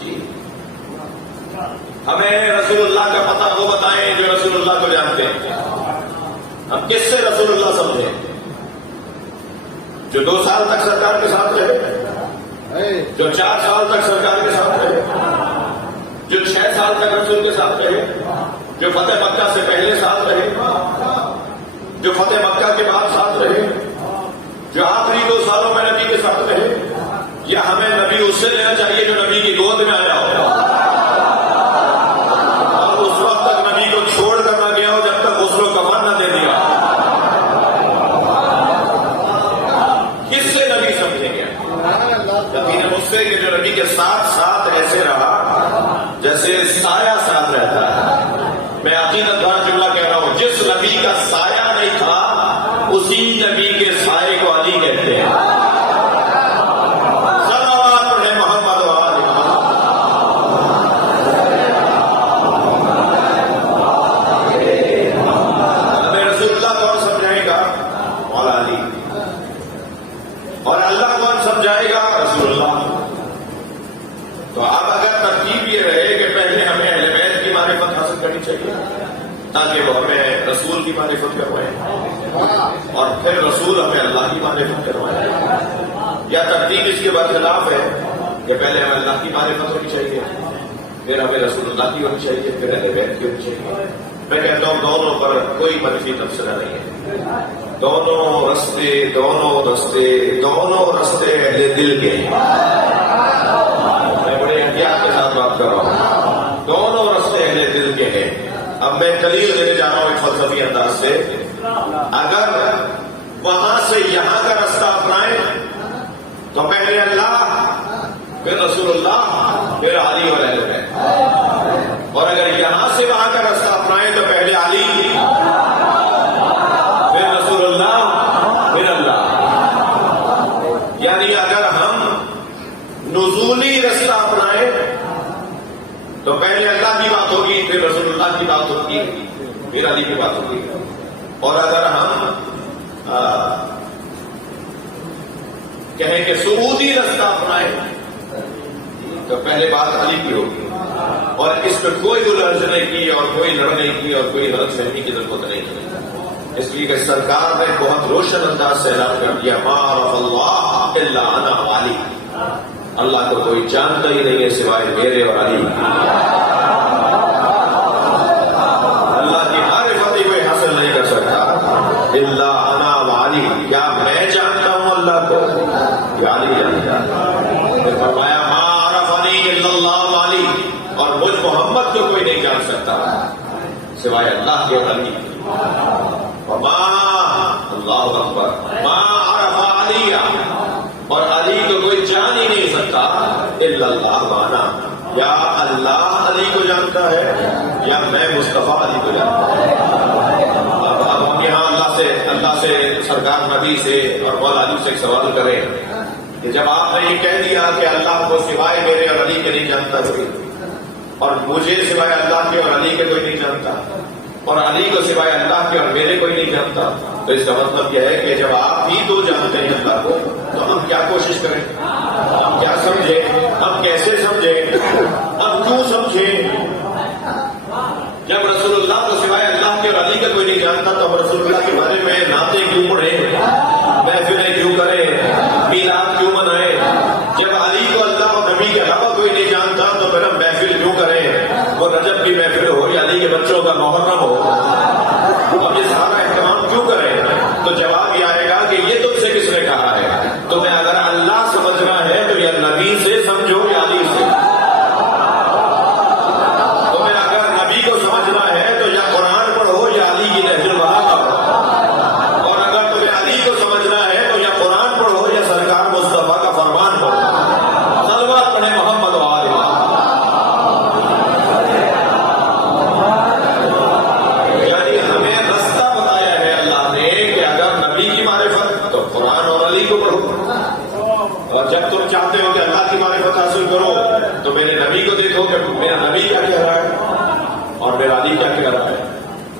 جی، ہمیں رسول اللہ کا پتہ وہ بتائیں جو رسول اللہ کو جانتے ہیں. ہم کس سے رسول اللہ سمجھیں؟ جو 2 سال تک سرکار کے ساتھ رہے، جو 4 سال تک سرکار کے ساتھ رہے، جو 6 سال تک رسول کے ساتھ رہے، جو فتح مکہ سے پہلے ساتھ رہے، جو فتح مکہ کے بعد ساتھ رہے، جو آخری 2 سالوں میں نبی کے ساتھ رہے. یا ہمیں نبی اس سے لینا چاہیے جو نبی کی گود میں آیا ہو اور اس وقت تک نبی کو چھوڑ کر نہ گیا ہو حقیقت بار جملہ کہہ رہا ہوں، جس نبی کا سایہ نہیں تھا اسی نبی کے سائے کو علی کہتے ہیں. صلوات پڑھیں محمد و آل محمد. ہمیں رسول اللہ کون سمجھائے گا؟ مولا علی. اور اللہ کون سمجھائے گا؟ رسول اللہ. تو اب اگر ترتیب یہ رہے کہ پہلے ہمیں اہل بیت کی معرفت حاصل کرنی چاہیے تاکہ وہ ہمیں رسول کی معرفت کروائے اور پھر رسول ہمیں اللہ کی معرفت کروائے، یا ترتیب اس کے برخلاف ہے کہ پہلے ہمیں اللہ کی معرفت ہونی چاہیے، پھر ہمیں رسول اللہ کی ہونی چاہیے، پھر اہل بیت کی ہونی چاہیے. میں کہتا ہوں دونوں پر کوئی منفی تبصرہ نہیں ہے. دونوں رستے اہل دل کے ہیں. میں بڑے احتیاط کے ساتھ بات کر رہا ہوں. دونوں رستے اہل دل کے ہیں. اب میں دلیل دینے جا رہا ہوں ایک فلسفی انداز سے. اگر وہاں سے یہاں کا رستہ اپنائیں تو پہلے اللہ، پھر رسول اللہ، پھر علی اور اہل بیت. اور اگر یہاں سے وہاں کا رستہ اپنائیں تو پہلے علی، پھر رسول اللہ، پھر اللہ. یعنی اگر ہم نزولی رستہ اپنائیں تو پہلے اللہ کی بات ہوگی، پھر رسول اللہ کی بات ہوگی، پھر علی کی بات ہوگی. اور اگر ہم کہیں کہ سعودی رستہ اپنائیں تو پہلے بات علی کی ہوگی. اور اس پہ کوئی الجھ نہیں کی اور کوئی لڑ نہیں کی اور کوئی غلط فہمی کی ضرورت نہیں کی، اس لیے کہ سرکار نے بہت روشن انداز سے اعلان کر دیا ما عرف اللہ الا انا وعلی. اللہ کو کوئی جانتا ہی نہیں ہے سوائے میرے اور علی. اللہ کی معرفت ہی کوئی حاصل نہیں کر سکتا الا انا وعلی. کیا میں جانتا ہوں اللہ کو؟ کیا علی جانتا ہے؟ فرمایا ما عرفنی الا اللہ وعلی. اور مجھ محمد کو کوئی نہیں جان سکتا سوائے اللہ کے اور علی. وما اللہ اکبر ما عرف علی. اور علی کو کوئی جان ہی نہیں سکتا الا اللہ وانا. یا اللہ علی کو جانتا ہے یا میں مصطفیٰ علی کو جانتا ہوں. اب ہم یہاں اللہ سے سرکار نبی سے اور مولا علی سے ایک سوال کریں کہ جب آپ نے یہ کہہ دیا کہ اللہ کو سوائے میرے اور علی کے نہیں جانتا کوئی، اور مجھے سوائے اللہ کے اور علی کے کوئی نہیں جانتا، اور علی کو سوائے اللہ کے اور میرے کوئی نہیں جانتا، تو اس کا مطلب یہ ہے کہ جب آپ ہی تو جانتے ہیں اللہ کو تو ہم کیا کوشش کریں؟ ہم کیا سمجھیں؟ ہم کیسے سمجھیں؟ ہم کیوں سمجھیں؟ جب رسول اللہ کو سوائے اللہ کے اور علی کا کوئی نہیں جانتا تو ہم رسول اللہ کے بارے میں نعتیں کیوں پڑھیں، محفلیں کیوں کریں، میلاد کیوں منائیں؟ جب علی کو اللہ اور نبی کے علاوہ کوئی نہیں جانتا تو پھر ہم محفل کیوں کریں؟ وہ رجب کی محفل ہو یا علی کے بچوں کا محرم ہو، ہم یہ سارا اہتمام کیوں کریں؟ تو جواب یہ آئے گا کہ یہ تم سے کس نے کہا ہے؟ تمہیں اگر اللہ سمجھنا ہے تو یا نبی سے سمجھو یا علی سے. تمہیں اگر نبی کو سمجھنا ہے تو یا قرآن پڑھو یا علی کی نہج البلاغہ پڑھو. اور اگر تمہیں علی کو سمجھنا ہے تو یا قرآن پڑھو یا سرکار مصطفیٰ کا فرمان پڑھو. صلوات پڑھیں محمد و آل محمد. یعنی ہمیں رستہ بتایا ہے اللہ نے کہ اگر نبی کی معرفت تو قرآن اور علی کو پڑھو، اور جب تم چاہتے ہو کہ اللہ کی معرفت حاصل کرو تو میرے نبی کو دیکھو کہ میرا نبی کیا کہہ رہا ہے اور میرا علی کیا کہہ رہا ہے.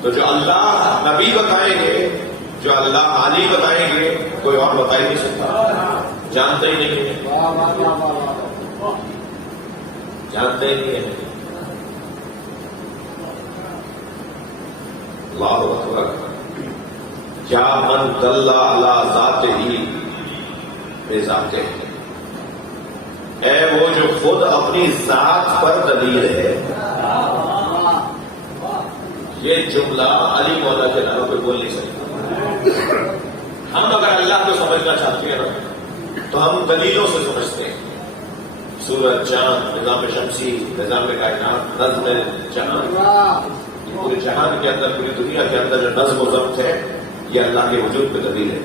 تو جو اللہ نبی بتائیں گے، جو اللہ علی بتائیں گے، کوئی اور بتا ہی نہیں سکتا. جانتے ہی نہیں ہے، جانتے ہی نہیں ہے. اللہ اکبر. کیا من دل علی ذات ہی بے ذاتے، اے وہ جو خود اپنی ذات پر دلیل ہے. یہ جملہ علی مولا کے نام پہ بول نہیں سکتا. ہم اگر اللہ کو سمجھنا چاہتے ہیں تو ہم دلیلوں سے سمجھتے ہیں. سورج، چاند، نظام شمسی، نظام کائنات، نظم جہان، پورے جہان کے اندر، پوری دنیا کے اندر جو نظم و ضبط ہے یہ اللہ کے وجود پہ دلیل ہے.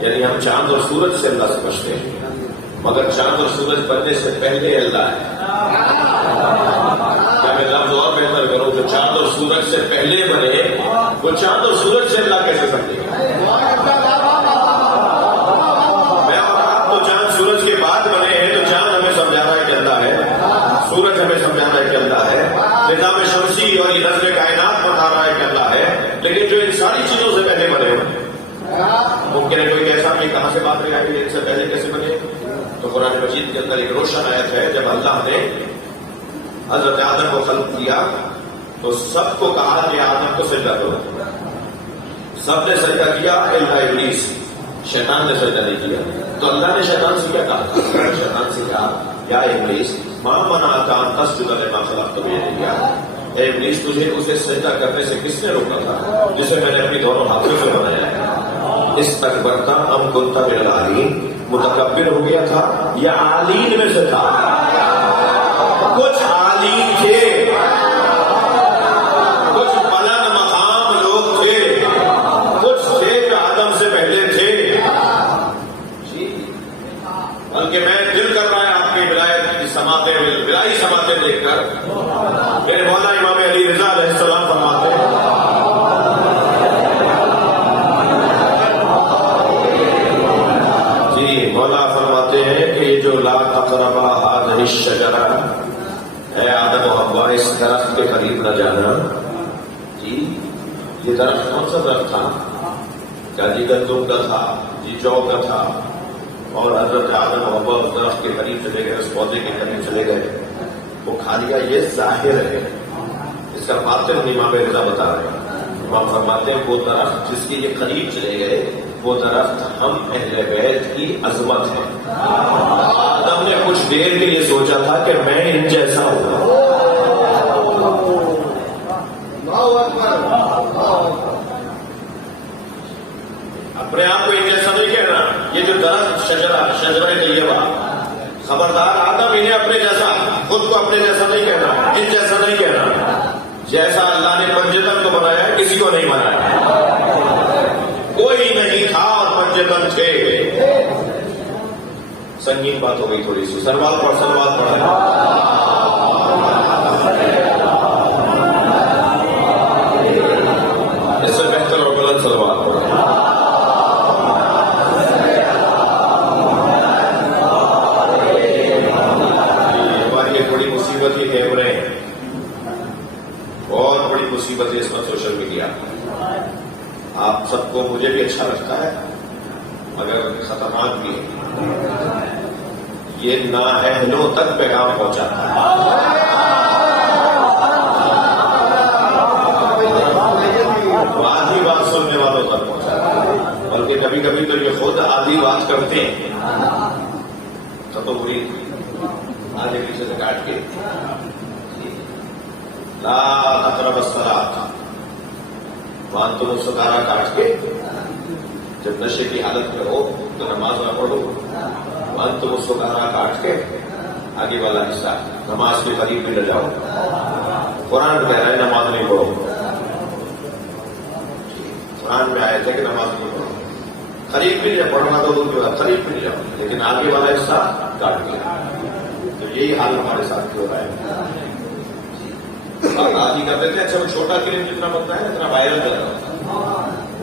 یعنی ہم چاند اور سورج سے اللہ سمجھتے ہیں، مگر چاند اور سورج بننے سے پہلے اللہ ہے. جب میں لفظ اور بہتر کروں، جو چاند اور سورج سے پہلے بنے وہ چاند اور سورج سے اللہ کیسے سمجھے گا؟ میں اور آپ تو چاند سورج کے بعد بنے ہیں، تو چاند ہمیں سمجھا رہا ہے کہ اللہ ہے، سورج ہمیں سمجھا رہا ہے کہ اللہ ہے، نظام شمسی اور یہ نظم کائنات بتا رہا ہے کہ اللہ ہے، لیکن جو ان ساری چیزوں سے پہلے بنے ہو، ممکن ہے کوئی کیسا نہیں کہاں سے بات رہا کہ ان سے پہلے کیسے بنے؟ تو قرآن مجید کے اندر ایک روشن آیت ہے، جب اللہ نے حضرت آدم کو خلق کیا تو سب کو کہا کہ آدم کو سجدہ کرو، سب نے سجدہ کیا الا ابلیس، شیطان نے سجدہ نہیں کیا۔ تو اللہ نے شیطان سے کیا کہا؟ شیطان سے کہا یا ابلیس ما منعک ان تسجد لما خلقت بیدی، اے ابلیس تجھے اسے سجدہ کرنے سے کس نے روکا تھا جسے میں نے اپنی دونوں ہاتھوں سے بنایا ہے؟ استکبرت ام کنت من العالین، متکبر ہو گیا تھا یا عالین میں سے تھا؟ کچھ عالین تھے، کچھ بلند مقام لوگ تھے، کچھ تھے جو آدم سے پہلے تھے، بلکہ میں دل کر رہا ہے آپ کی ولایت کی سماعتیں، ولایی سماعتیں دیکھ کر میرے مولا امام علی رضا علیہ السلام فرماتے ہیں مولا فرماتے ہیں کہ یہ جو لا تقربا هذه الشجرہ، اے آدم و حوا اس درخت کے قریب نہ جانا۔ جی یہ درخت کون سا درخت تھا؟ کیا جی گندم کا تھا؟ جی جو کا تھا؟ اور حضرت آدم و حوا اس درخت کے قریب چلے گئے، اس پودے کے قریب چلے گئے، وہ کھا لیا۔ یہ ظاہر ہے، اس کا باطن امام رضا بتا رہے ہیں۔ امام فرماتے ہیں وہ درخت جس کے یہ قریب چلے گئے وہ درخت ہم اہل بیت کی عظمت ہے۔ آدم نے کچھ دیر کے لیے سوچا تھا کہ میں ان جیسا ہوں، اپنے آپ کو ان جیسا نہیں کہنا۔ یہ جو درخت شجرہ طیبہ، خبردار آدم انہیں اپنے جیسا، خود کو اپنے جیسا نہیں کہنا، ان جیسا نہیں کہنا۔ جیسا اللہ نے پنجتن کو بنایا کسی کو نہیں بنایا، کوئی نہیں تھا اور پنجتن تھے۔ سنگین بات ہو گئی تھوڑی سی، سلوات پڑھا اس سے بہتر اور بلند سلوات پڑھا۔ ہماری یہ بڑی مصیبت کی کیمرے، بہت بڑی مصیبت ہے اس میں سوشل میڈیا۔ آپ سب کو، مجھے بھی اچھا لگتا ہے مگر خطرناک بھی ہے، یہ نااہلوں تک پیغام پہنچاتا ہے۔ آدھی بات سننے والوں تک پہنچاتا ہے، بلکہ کبھی کبھی تو یہ خود آدھی بات کرتے ہیں تو پوری آگے پیچھے سے کاٹ کے لا تقربوا الصلاۃ، وانتم سکارا کاٹ کے جب نشے کی حالت میں ہو تو نماز نہ پڑھو، وانتم سکارا کاٹ کے آگے والا حصہ نماز کے قریب بھی نہ جاؤ۔ قرآن کہہ رہا ہے نماز نہیں پڑھو، قرآن میں آئے تھے کہ نماز نہیں پڑھو، قریب بھی نہیں پڑھنا تو دور کی بات، قریب بھی نہیں جاؤ، لیکن آگے والا حصہ کاٹ دیا۔ تو یہی حال ہمارے ساتھ ہو رہا ہے۔ آدھی کر دیتے ہیں، اچھا وہ چھوٹا کلپ جتنا بنتا ہے اتنا وائرل کر رہا ہے۔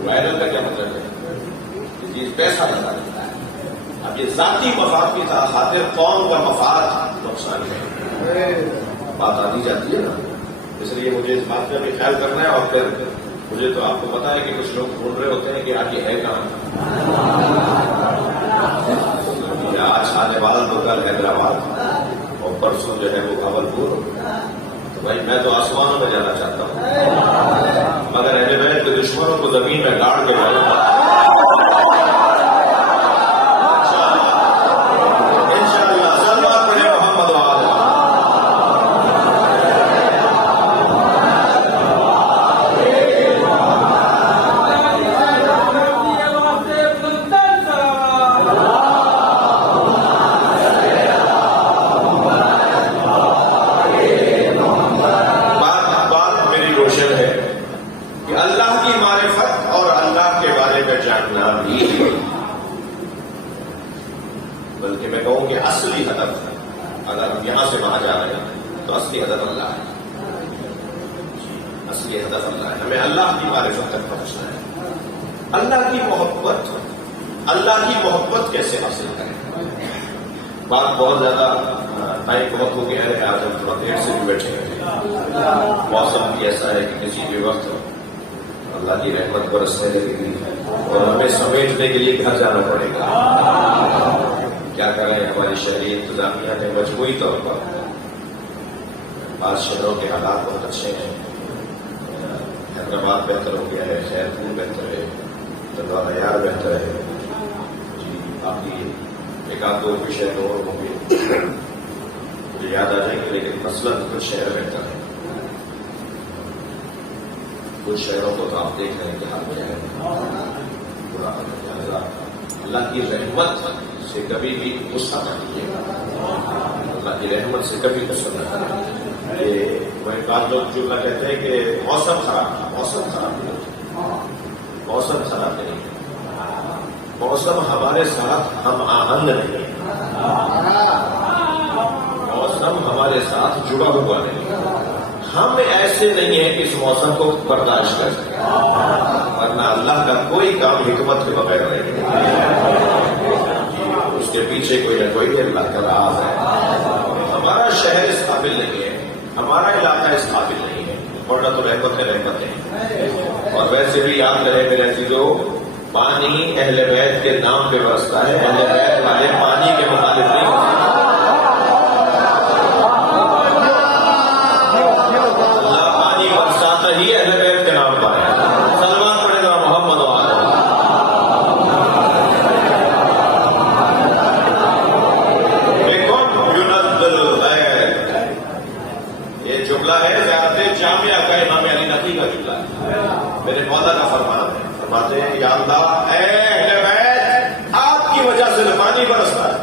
وائرل کا کیا مطلب ہے؟ یہ پیسہ لگا دیتا ہے۔ اب یہ ذاتی مفاد کی خاطر قوم کا مفاد نقصان ہے، بات آتی جاتی ہے نا، اس لیے مجھے اس بات کا بھی خیال کرنا ہے۔ اور پھر مجھے تو آپ کو پتا ہے کہ کچھ لوگ ڈھونڈ رہے ہوتے ہیں کہ آج یہ ہے کہاں، آج آنے والا تو کل حیدرآباد اور پرسوں جو ہے وہ بھاولپور۔ بھائی میں تو آسمانوں میں جانا چاہتا ہوں، مگر اہل بیت کے دشمنوں کو زمین میں گاڑ کے جاؤں گا۔ انشاءاللہ سلوات پڑھیں محمد و آل بلکہ میں کہوں کہ اصلی ہدف، اگر ہم یہاں سے وہاں جا رہے ہیں تو اصلی ہدف اللہ ہے۔ اصلی ہدف اللہ ہے، ہمیں اللہ کی معرفت تک پہنچنا ہے۔ اللہ کی محبت کیسے حاصل کریں؟ بات بہت زیادہ، ٹائم بہت ہو گیا ہے، آج ہم تھوڑا دیر سے بھی بیٹھے ہیں، موسم بھی ایسا ہے کہ کسی بھی وقت اللہ کی رحمت برسنے لگے گی اور ہمیں سمیٹنے کے لیے گھر جانا پڑے گا۔ کیا کریں، ہماری شہری انتظامیہ نے مجموعی طور پر بعض شہروں کے حالات بہت اچھے ہیں، حیدرآباد بہتر ہو گیا ہے، خیر پور بہتر ہے، دربار یار بہتر ہے جی، باقی ایک آدھ دو بھی شہر اور ہوں گے مجھے یاد آ جائیں گے، لیکن مثلاً کچھ شہر بہتر ہے، کچھ شہروں کو تو آپ دیکھ رہے ہیں کہ حال کیا ہے، برا حال ہے۔ اللہ کی رحمت سے کبھی بھی غصہ نہ کیجیے گا، اللہ کی رحمت سے کبھی غصہ نہ کیجیے۔ بعض لوگ جو کہتے ہیں کہ موسم خراب نہیں، موسم خراب نہیں، موسم ہمارے ساتھ ہم آہنگ نہیں ہے، موسم ہمارے ساتھ جڑا ہوا نہیں، ہم ایسے نہیں ہیں کہ اس موسم کو برداشت کر سکیں، ورنہ اللہ کا کوئی کام حکمت کے بغیر نہیں ہے، اس کے پیچھے کوئی نہ کوئی اللہ کا راز ہے۔ ہمارا شہر اس قابل نہیں ہے، ہمارا علاقہ اس قابل نہیں ہے، اور نہ تو رحمت ہے۔ اور ویسے بھی یاد رہے میرے عزیزو، پانی اہل بیت کے نام پہ برستا ہے، اہل بیت والے پانی کے مخالف نہیں ہوتے۔ اللہ پانی برساتا ہی اہل بیت کے نام پر ہے، سلمان پڑے گا محمد یہ جملہ ہے زیادت جامعہ کا امام علی نقی کا جملہ ہے، میرے مولا کا فرمان ہے، فرماتے ہیں یا اللہ اے اہل بیت آپ کی وجہ سے پانی برستا ہے،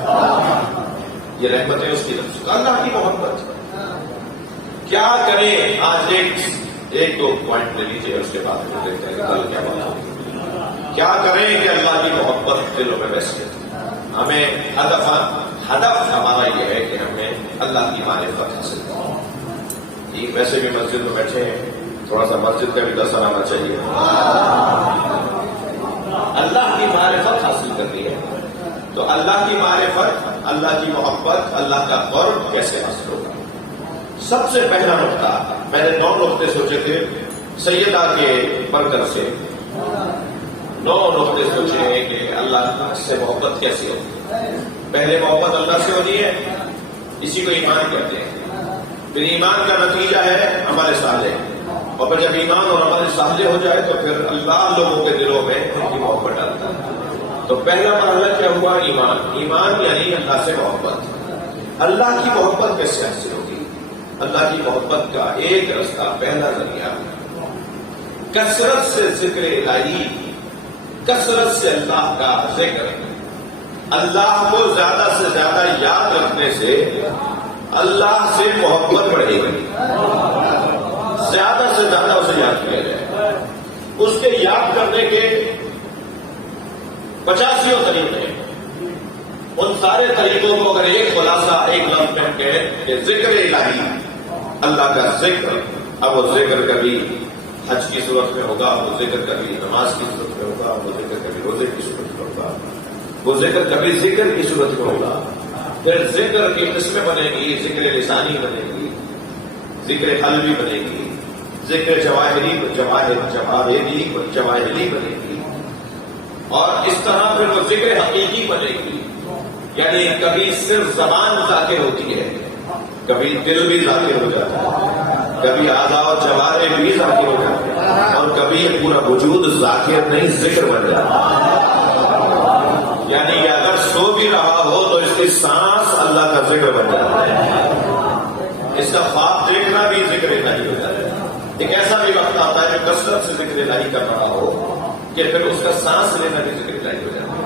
یہ رحمتیں اس کی طرف سے، اللہ کی محبت۔ کیا کریں، آج ایک دو پوائنٹ لے لیجیے، اس کے بعد پھر دیکھتے ہیں کل کیا بات۔ کیا کریں کہ اللہ کی محبت دلوں میں بیٹھے؟ ہمیں ہدف ہمارا یہ ہے کہ ہمیں اللہ کی معرفت حاصل کریں۔ ویسے بھی مسجد میں بیٹھے ہیں، تھوڑا سا مسجد کا بھی اثر آنا چاہیے، اللہ کی معرفت حاصل کرنی ہے، تو اللہ کی معرفت، اللہ کی محبت، اللہ کا قرب کیسے حاصل ہوگا؟ سب سے پہلا نقطہ، میں نے 9 نقطے سوچے تھے سیدہ کے برکت سے، 9 نقطے سوچے ہیں کہ اللہ سے محبت کیسی ہوگی۔ پہلے محبت اللہ سے ہونی ہے، اسی کو ایمان کہتے ہیں، پھر ایمان کا نتیجہ ہے عمل صالح، اور پھر جب ایمان اور عمل صالح ہو جائے تو پھر اللہ لوگوں کے دلوں میں ان کی محبت ڈالتا ہے۔ تو پہلا مرحلہ کیا ہوا؟ ایمان یعنی اللہ سے محبت۔ اللہ کی محبت کیسے حاصل ہوگی؟ اللہ کی محبت کا ایک رستہ، پہلا ذریعہ کثرت سے ذکر الہی، کثرت سے اللہ کا ذکر، اللہ کو زیادہ سے زیادہ یاد رکھنے سے اللہ سے محبت بڑھے گی، زیادہ سے زیادہ اسے یاد کیا جائے۔ اس کے یاد کرنے کے 50 طریقے ہیں، ان سارے طریقوں کو اگر ایک خلاصہ ایک لفظ میں کہیں کہ ذکر الہی، اللہ کا ذکر، اب وہ ذکر کبھی حج کی صورت میں ہوگا، وہ ذکر کبھی نماز کی صورت میں ہوگا، وہ ذکر کبھی روزے کی صورت میں ہوگا، وہ ذکر کبھی ذکر کی صورت میں ہوگا، پھر ذکر کی قسمیں بنے گی، ذکر لسانی بنے گی، ذکر قلبی بنے گی، ذکر جواہری بنے گی، اور اس طرح پھر وہ ذکر حقیقی بنے گی، یعنی کبھی صرف زبان ذاکر ہوتی ہے، کبھی دل بھی ذاکر ہو جاتا ہے، کبھی اعضاء و جوارح بھی ذاکر ہو جاتے ہیں، اور کبھی یہ پورا وجود ذاکر نہیں ذکر بن جاتا ہے، یعنی کہ اگر سو بھی رہا ہو تو اس کی سانس اللہ کا ذکر بن جاتا ہے، اس کا خواب دیکھنا بھی ذکر الہی ہو جاتا ہے۔ ایک ایسا بھی وقت آتا ہے جو کثرت سے ذکر الہی کر رہا ہو کہ پھر اس کا سانس لینا بھی ذکر الہی ہو جاتا ہے،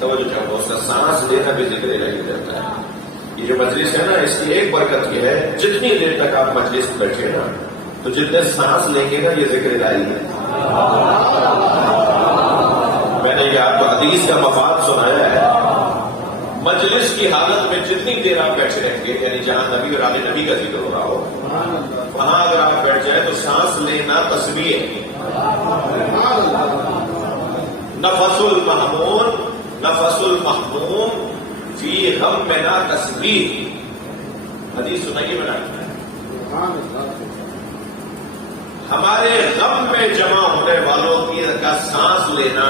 توجہ چاہو، اس کا سانس لینا بھی ذکر الہی ہو جاتا ہے۔ یہ جو مجلس ہے نا، اس کی ایک برکت یہ ہے، جتنی دیر تک آپ مجلس میں بیٹھے نا تو جتنے سانس لیں گے نا یہ ذکر الہی ہے۔ میں نے یہ آپ کو حدیث کا مفاد سنایا ہے، مجلس کی حالت میں جتنی دیر آپ بیٹھے رہیں گے، یعنی جہاں نبی اور آل نبی کا ذکر ہو رہا ہو، وہاں اگر آپ بیٹھ جائیں تو سانس لینا تسبیح ہے. نفس المحموم فی غمنا تسبیح. حدیث سنائیے بنا. ہمارے غم میں جمع ہونے والوں کا سانس لینا،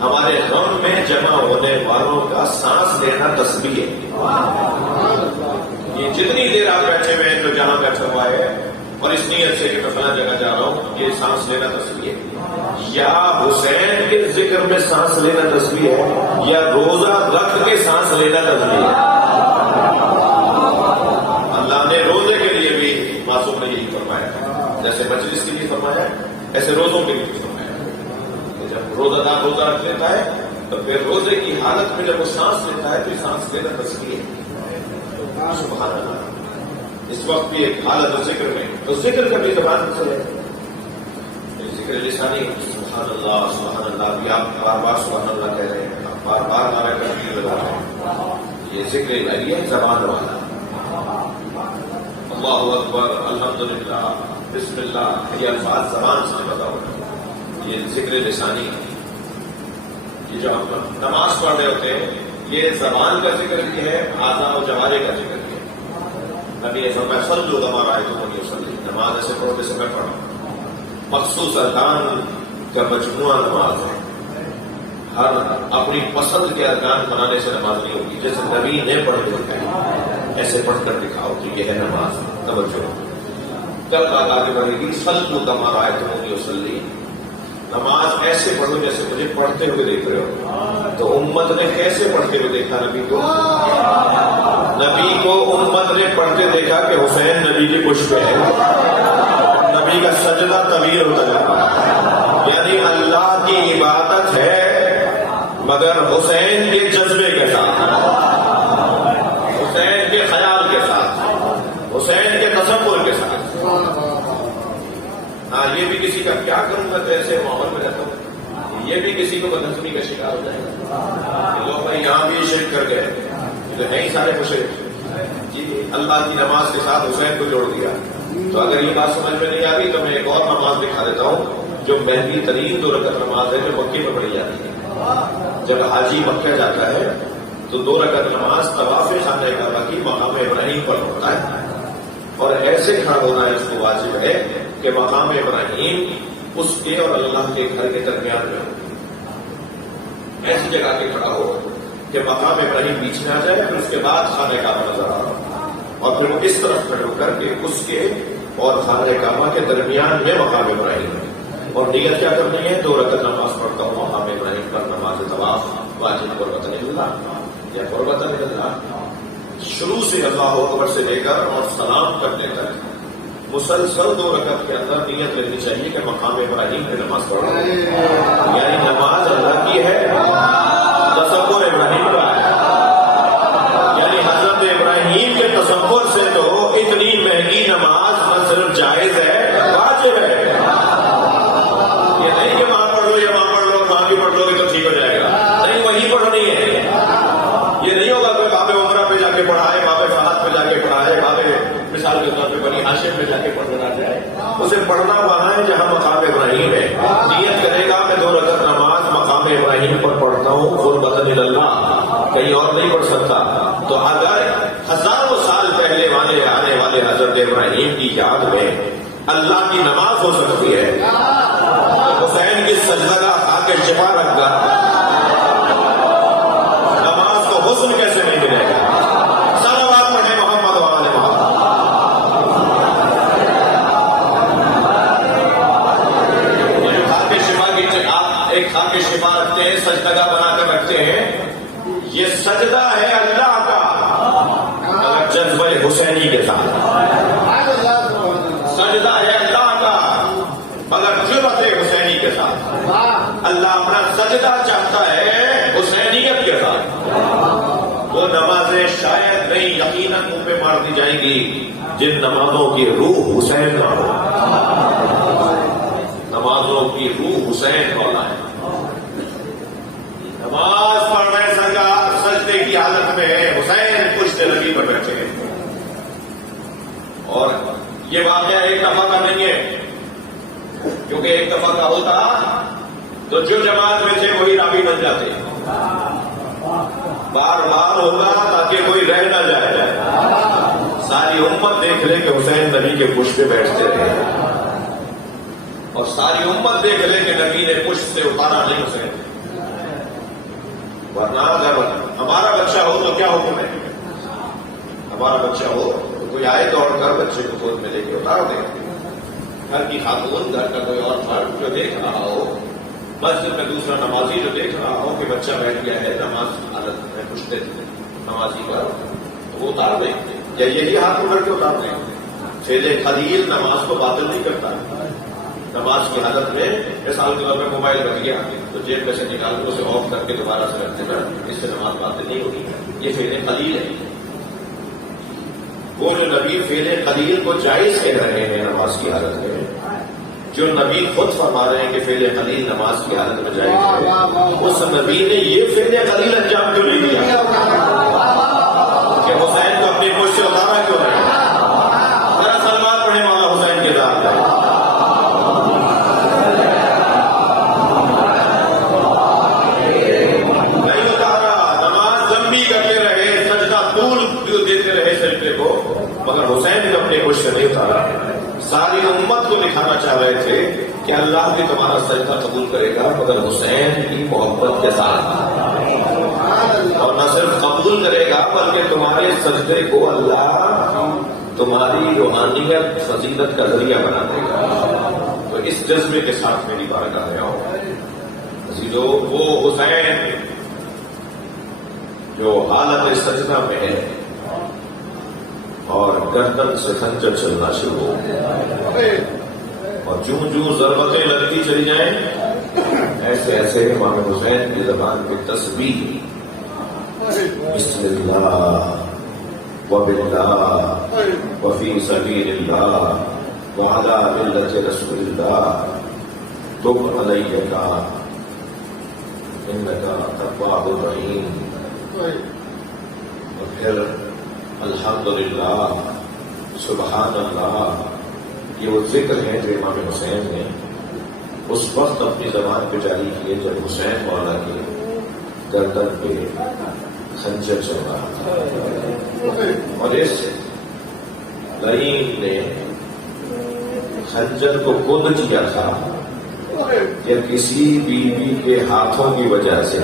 ہمارے غم میں جمع ہونے والوں کا سانس لینا تسبیح ہے. یہ جتنی دیر آپ بیٹھے ہوئے ہیں تو جہاں بیٹھا ہوا ہے اور اس نیت سے کہ میں فلاں جگہ جا رہا ہوں، یہ سانس لینا تسبیح ہے. یا حسین کے ذکر میں سانس لینا تسبیح ہے، یا روزہ رکھ کے سانس لینا تسبیح ہے. اللہ نے روزے کے لیے بھی معصوم نے یہی فرمایا، جیسے مجلس کے لیے فرمایا ایسے روزوں کے لیے بھی فرمایا. جب روزہ دار روزہ رکھ لیتا ہے تو پھر روزے کی حالت میں جب وہ سانس لیتا ہے تو یہ سانس لینا تسبیح ہے. سبحان اللہ. اس وقت بھی ایک حالت ذکر میں تو ذکر کا بھی زبان سے ذکر لسانی سبحان اللہ بھی آپ بار بار سبحان اللہ کہہ رہے ہیں، آپ بار بار ہمارا کرنے لگا رہے ہیں. یہ ذکر الہی ہے زبان والا. اللہ اکبر، الحمدللہ، بسم اللہ، یہ الفاظ زبان سے بتاؤ. یہ ذکر لسانی ہے. یہ جو ہم نماز پڑھ رہے ہوتے ہیں یہ زبان کا ذکر بھی ہے، اعضاء و جوارح کا ذکر بھی ہے. نبی ایسا میں صلو کما رأیتمونی اصلی، نماز ایسے پڑھو جیسے میں پڑھا. مخصوص ارکان کا مجموعہ نماز ہے. ہر اپنی پسند کے ارکان بنانے سے نماز نہیں ہوگی. جیسے نبی نے پڑھ کے دکھائی ایسے پڑھ کر دکھاؤ کہ یہ ہے نماز. توجہ، کل بات آگے بڑھے گی. صلو کما رأیتمونی اصلی، نماز ایسے پڑھو جیسے مجھے پڑھتے ہوئے دیکھ رہے ہو. تو امت نے کیسے پڑھتے ہوئے دیکھا نبی کو؟ نبی کو امت نے پڑھتے دیکھا کہ حسین نبی کی پشت پہ ہے. نبی کا سجدہ طویل ہوتا جاتا، یعنی اللہ کی عبادت ہے مگر حسین کے جذبے کے ساتھ، حسین کے خیال کے ساتھ، حسین کے تصور کے ساتھ. ہاں، یہ بھی کسی کا کیا کروں گا تو ایسے ماحول میں رہتا ہوں، یہ بھی کسی کو بدنظمی کا شکار ہو جائے گا. لوگ بھائی یہاں بھی شرک کر گئے تو نہیں سارے مشرک. جی، اللہ کی نماز کے ساتھ حسین کو جوڑ دیا. تو اگر یہ بات سمجھ میں نہیں آ رہی تو میں ایک اور نماز دکھا دیتا ہوں جو مہنگی ترین 2 رکعت نماز ہے جو مکے میں پڑھی جاتی ہے. جب حاجی مکہ جاتا ہے تو 2 رکعت نماز طواف خانہ کعبہ کی مقام ابراہیم پر ہوتا ہے، اور ایسے کھڑا ہونا ہے اس کو واجب ہے کہ مقام ابراہیم اس کے اور اللہ کے گھر کے درمیان میں ہو. ایسی جگہ کے کھڑا ہو کہ مقام ابراہیم بیچ میں آ جائے، پھر اس کے بعد خانہ کعبہ نظر آ رہا اور پھر وہ اس طرف کھڑے ہو کر کے اس کے اور خانہ کعبہ کے درمیان میں مقام ابراہیم ہے. اور نیت کیا کرنی ہے؟ 2 رکعت نماز پڑھتا ہوں مقام ابراہیم پر، نماز طواف واجب قربت اللہ یا قربت اللہ. شروع سے اللہ اکبر سے لے کر اور سلام کرنے تک مسلسل 2 رکعت کے اندر نیت لگنی چاہیے کہ مقام ابراہیم پہ نماز پڑھو. یعنی نماز اللہ کی ہے، تصور ابراہیم کا ہے. یعنی حضرت ابراہیم کے تصور سے تو اتنی مہنگی نماز نہ صرف جائز ہے، واجب ہے. یہ نہیں کہ وہاں پڑھ لو یا وہاں پڑھ لو، وہاں بھی پڑھ لو گے تو ٹھیک ہو جائے گا. نہیں، وہی پڑھنی ہے. یہ نہیں ہوگا کوئی باب عمرہ پہ جا کے پڑھائے، باب فہد پہ جا کے پڑھائے، باب مثال کے طور پہ بنی ہاشم پہ جا کے پڑھنا جائے. اسے پڑھنا وہاں ہے جہاں مقام ابراہیم ہے. نیت کرے گا میں 2 رکعت نماز مقام ابراہیم پر پڑھتا ہوں قربت اللہ، کہیں اور نہیں پڑھ سکتا. تو اگر ہزاروں سال پہلے والے آنے والے حضرت ابراہیم کی یاد میں اللہ کی نماز ہو سکتی ہے، حسین کی سجدہ کھا کے شفا رکھ کر نماز کو حسن کیسے نہیں ملے گا؟ صلوات پڑھیں محمد و آل محمد. یہ جو کھا کے شفا کی آپ ایک کھا کے شفا رکھتے ہیں، سجدہ بنا کر رکھتے ہیں، یہ سجدہ ہے اللہ کا مگر جذبہ حسینی کے ساتھ. سجدہ ہے اللہ کا مگر جرأت حسینی کے ساتھ. اللہ اپنا سجدہ چاہتا ہے حسینیت کے ساتھ. وہ نمازیں شاید نہیں، یقیناً منہ پہ مار دی جائیں گی جن نمازوں کی روح حسین کا ہو. نمازوں کی روح حسین ہونا ہے. نماز پڑھ رہے سجدے کی حالت میں حسین پشت نبی پر بیٹھے ہیں. اور یہ واقعہ ایک دفعہ کا نہیں ہے، کیونکہ ایک دفعہ کا ہوتا تو جو جماعت میں تھے وہی راوی بن جاتے، بار بار ہوگا تاکہ کوئی رہ نہ جائے، ساری امت دیکھ لے کہ حسین نبی کے پشت پہ بیٹھتے رہے، اور ساری امت دیکھ لے کہ نبی نے پشت سے اتارا نہیں حسین۔ ورنہ اگر ہمارا بچہ ہو تو کیا حکم ہے؟ ہمارا بچہ ہو تو کوئی آئے دوڑ کر بچے کو گود میں لے کے اتار دے، گھر کی خاتون، گھر کا کوئی اور فرد جو دیکھ رہا ہو، مسجد میں دوسرا نمازی جو دیکھ رہا ہو کہ بچہ بیٹھ گیا ہے نماز حالت میں پوچھتے نمازی پر، وہ اتار دیں یا یہی ہاتھ پکڑ کے اتار دیں۔ فعل خلیل نماز کو باطل نہیں کرتا۔ نماز کی حالت میں مثال کے طور پہ موبائل رکھ گیا تو جیب میں سے نکال کر اسے آف کر کے دوبارہ سے رکھ دینا، اس سے نماز باطل نہیں ہوگی، یہ فعل خلیل ہے۔ وہ جو نبی فعل خلیل کو جائز کہہ رہے ہیں نماز کی حالت میں، جو نبی خود فرما رہے ہیں کہ فعل خلیل نماز کی حالت میں جائز ہے، اس نبی نے یہ فعل خلیل انجام کیوں نہیں دیا کہ حسین کو اپنی پشت سے اتارا کیوں نہیں؟ ذرا سلمان پڑھے مولا حسین کے ساتھ۔ نہیں اتارا، نماز لمبی کرتے رہے، سجدہ طول دیتے رہے سجدے کو، مگر حسین نے اپنے پشت سے نہیں اتارا۔ ساری امت کو دکھانا چاہ رہے تھے کہ اللہ بھی تمہارا سجدہ قبول کرے گا، مگر حسین کی محبت کے ساتھ، اور نہ صرف قبول کرے گا بلکہ تمہارے سجدے کو اللہ تمہاری روحانیت فضیلت کا ذریعہ بنا دے گا۔ تو اس جذبے کے ساتھ میری بارگاہ میں آؤ عزیزو، وہ حسین جو حالت سجدہ میں ہے اور گردن سے خنجر چلنا شروع ہو، اور جوں جوں ضربتیں لگتی چلی جائیں، ایسے ایسے امام حسین کی زبان کی تسبیح بسم اللہ وباللہ وفی سبیل اللہ وعلی ملت رسول اللہ تب علیک انک تواب الرحیم، اور پھر الحمدللہ سبحان اللہ، یہ وہ ذکر ہیں جو امام حسین نے اس وقت اپنی زبان پہ جاری کیے جب حسین مولا کے گردن پہ خنجر چل رہا تھا، اور اس لعین نے خنجر کو کند کیا تھا یا کسی بیوی کے ہاتھوں کی وجہ سے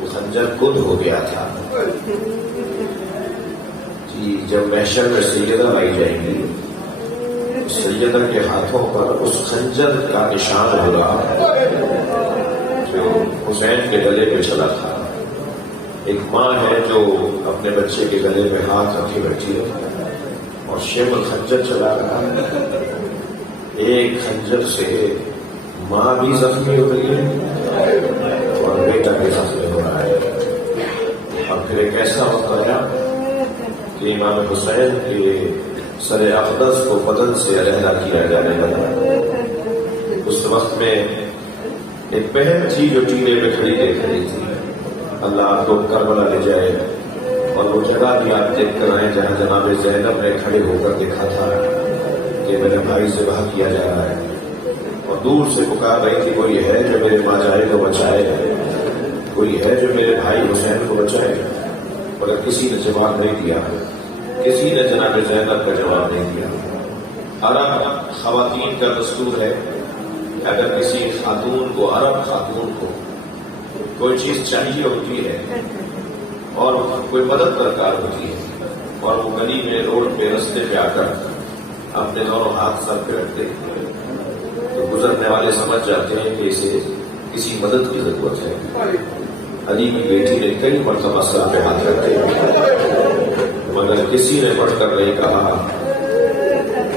وہ خنجر کند ہو گیا تھا۔ جب محشر میں سیدہ لائی جائیں گی، سیدہ کے ہاتھوں پر اس خنجر کا نشان ہوگا جو حسین کے گلے پہ چلا تھا۔ ایک ماں ہے جو اپنے بچے کے گلے میں ہاتھ رکھے بیٹھی ہے اور شیب الخنجر چلا رہا ہے، ایک خنجر سے ماں بھی زخمی ہو رہی ہے اور بیٹا بھی زخمی ہو رہا ہے۔ اور پھر ایک ایسا وقت آیا کہ امام حسین کے سر اقدس کو بدن سے علیحدہ کیا جانے لگا۔ اس وقت میں ایک بہن تھی جو ٹیلے میں کھڑی دیکھ رہی تھی، اللہ آپ کو کربلا لے جائے، اور وہ جگہ بھی آپ دیکھ کر آئے جہاں جناب زینب نے کھڑے ہو کر دیکھا تھا کہ میرے بھائی ذبح کیا جا رہا ہے، اور دور سے پکار رہی تھی کوئی ہے جو میرے ماں جائے کو بچائے، کوئی ہے جو میرے بھائی حسین کو بچائے، مگر کسی نے جواب نہیں دیا، کسی نے جناب زینب کا جواب نہیں دیا۔ عرب خواتین کا دستور ہے کہ اگر کسی خاتون کو، عرب خاتون کو کوئی چیز چاہیے ہوتی ہے اور کوئی مدد درکار ہوتی ہے اور وہ گلی میں روڈ پہ رستے پہ آ کر اپنے دونوں ہاتھ سر پہ رکھ دیتے ہیں تو گزرنے والے سمجھ جاتے ہیں کہ اسے کسی مدد کی ضرورت ہے۔ علی کی بیٹی نے کئی مرتبہ سر پہ ہاتھ رکھے مگر کسی نے بڑھ کر نہیں کہا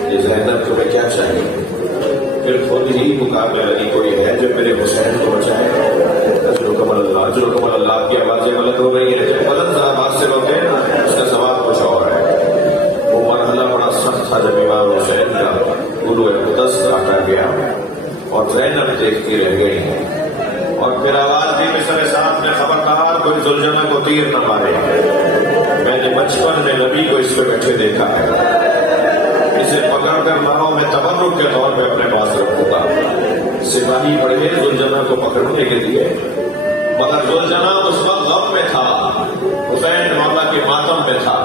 کہ زینب تمہیں کیا چاہیے۔ پھر خود ہی مقابلہ علی کوئی ہے جو میرے حسین کو بچائے، اجرکم اللہ کی آوازیں غلط ہو رہی ہیں، جب غلط آواز سے بولتے ہیں اس کا ثواب کچھ اور ہے۔ وہ مرحلہ بڑا سخت تھا جب امام حسین کا گلو قدس کاٹا گیا اور زینب دیکھتی رہ گئی، اور پھر آواز دی مصر صاحب نے خبردار کوئی زلجھنا کو تیر نہ مارے، میں نے بچپن میں نبی کو اس پہ بیٹھے دیکھا ہے، اسے پکڑ کر لاؤ، میں تبرک کے طور پہ اپنے پاس رکھوں گا۔ سپاہی بڑھے ذوالجناح کو پکڑنے کے لیے، مگر ذوالجناح اس وقت غم میں تھا، حسین مولا کے ماتم میں تھا،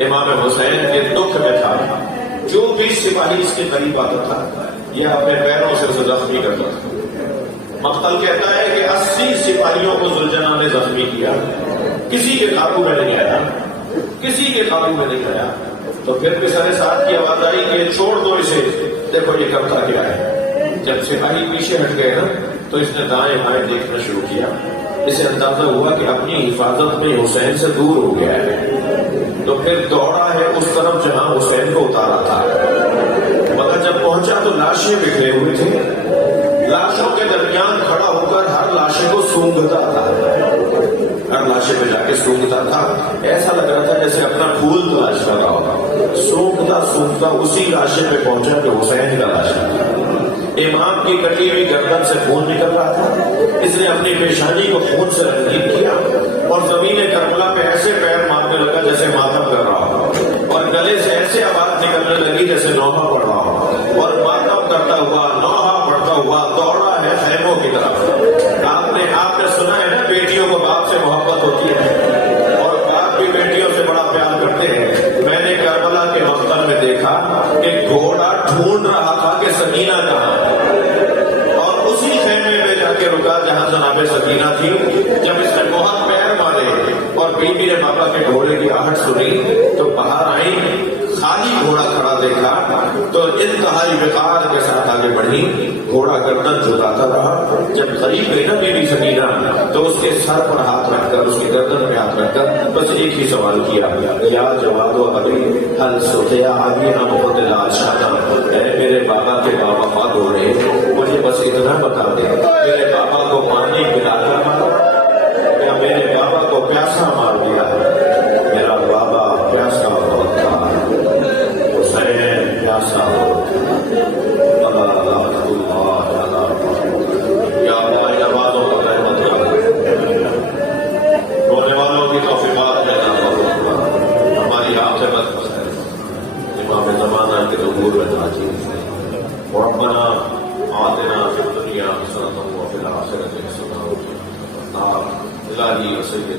امام حسین کے دکھ میں تھا۔ جو بھی سپاہی اس کے قریب آتا تھا یہ اپنے پیروں سے اسے زخمی کرتا تھا۔ مقتل کہتا ہے کہ 80 سپاہیوں کو ذوالجناح نے زخمی کیا، کسی کے قابو میں نہیں آیا، کسی کے قابو میں نہیں آیا۔ تو پھر پسر ساتھ کی آواز آئی کہ چھوڑ دو اسے، دیکھو یہ کرتا کیا ہے۔ جب سپاہی پیچھے ہٹ گئے نا تو اس نے دائیں بائیں دیکھنا شروع کیا، اسے اندازہ ہوا کہ اپنی حفاظت میں حسین سے دور ہو گیا ہے، تو پھر دوڑا ہے اس طرف جہاں حسین کو اتارا تھا، مگر جب پہنچا تو لاشیں بکھرے ہوئے تھے، لاشوں کے درمیان کھڑا ہو کر ہر لاشے کو سونگھتا تھا، ہر لاشے پہ جا کے سونگھتا تھا، ایسا لگ رہا تھا جیسے اپنا پھول تلاش کر رہا ہوگا، سونگھتا سونگھتا اسی لاشے پہ پہنچا کہ حسین کا لاشا تھا۔ امام کی کٹی ہوئی گردن سے خون نکل رہا تھا، اس نے اپنی پیشانی کو خون سے رنگین کیا اور زمین کربلا پہ ایسے پیر مارنے لگا جیسے ماتم کر رہا ہو، اور گلے سے ایسے آواز نکلنے لگی جیسے نوحہ پڑھ رہا ہو، اور ماتم کرتا ہوا نوحہ پڑھتا ہوا دوڑا ہے خیموں کی طرف۔ آپ نے سنا ہے نا، بیٹیوں کو باپ سے محبت ہوتی ہے اور باپ بھی بیٹیوں سے بڑا پیار کرتے ہیں۔ میں نے کربلا کے مقتل میں دیکھا کہ گھوڑا ڈھونڈ رہا تھا کہ سکینہ کہاں ہے، اور اسی خیمے میں جا کے رکا جہاں جناب سکینہ تھی۔ جب اس نے بہت پیر مارے اور بیوی نے بابا کے گھوڑے کی آہٹ سنی تو باہر آئی، خالی گھوڑا کھڑا دیکھا تو انتہائی وقار کے ساتھ آگے بڑھی، گھوڑا گردن جھکاتا رہا۔ جب قریب گئی نا بی بی سکینہ تو اس کے سر پر ہاتھ رکھ کر، اس کی گردن پہ ہاتھ رکھ کر بس ایک ہی سوال کیا، یا جواد و ابی حل سوتیا آگے ہم خود لاشادہ، اے میرے بابا کے بابا فات ہو رہے ہیں، مجھے بس اتنا بتا دے، میرے بابا کو پانی پلا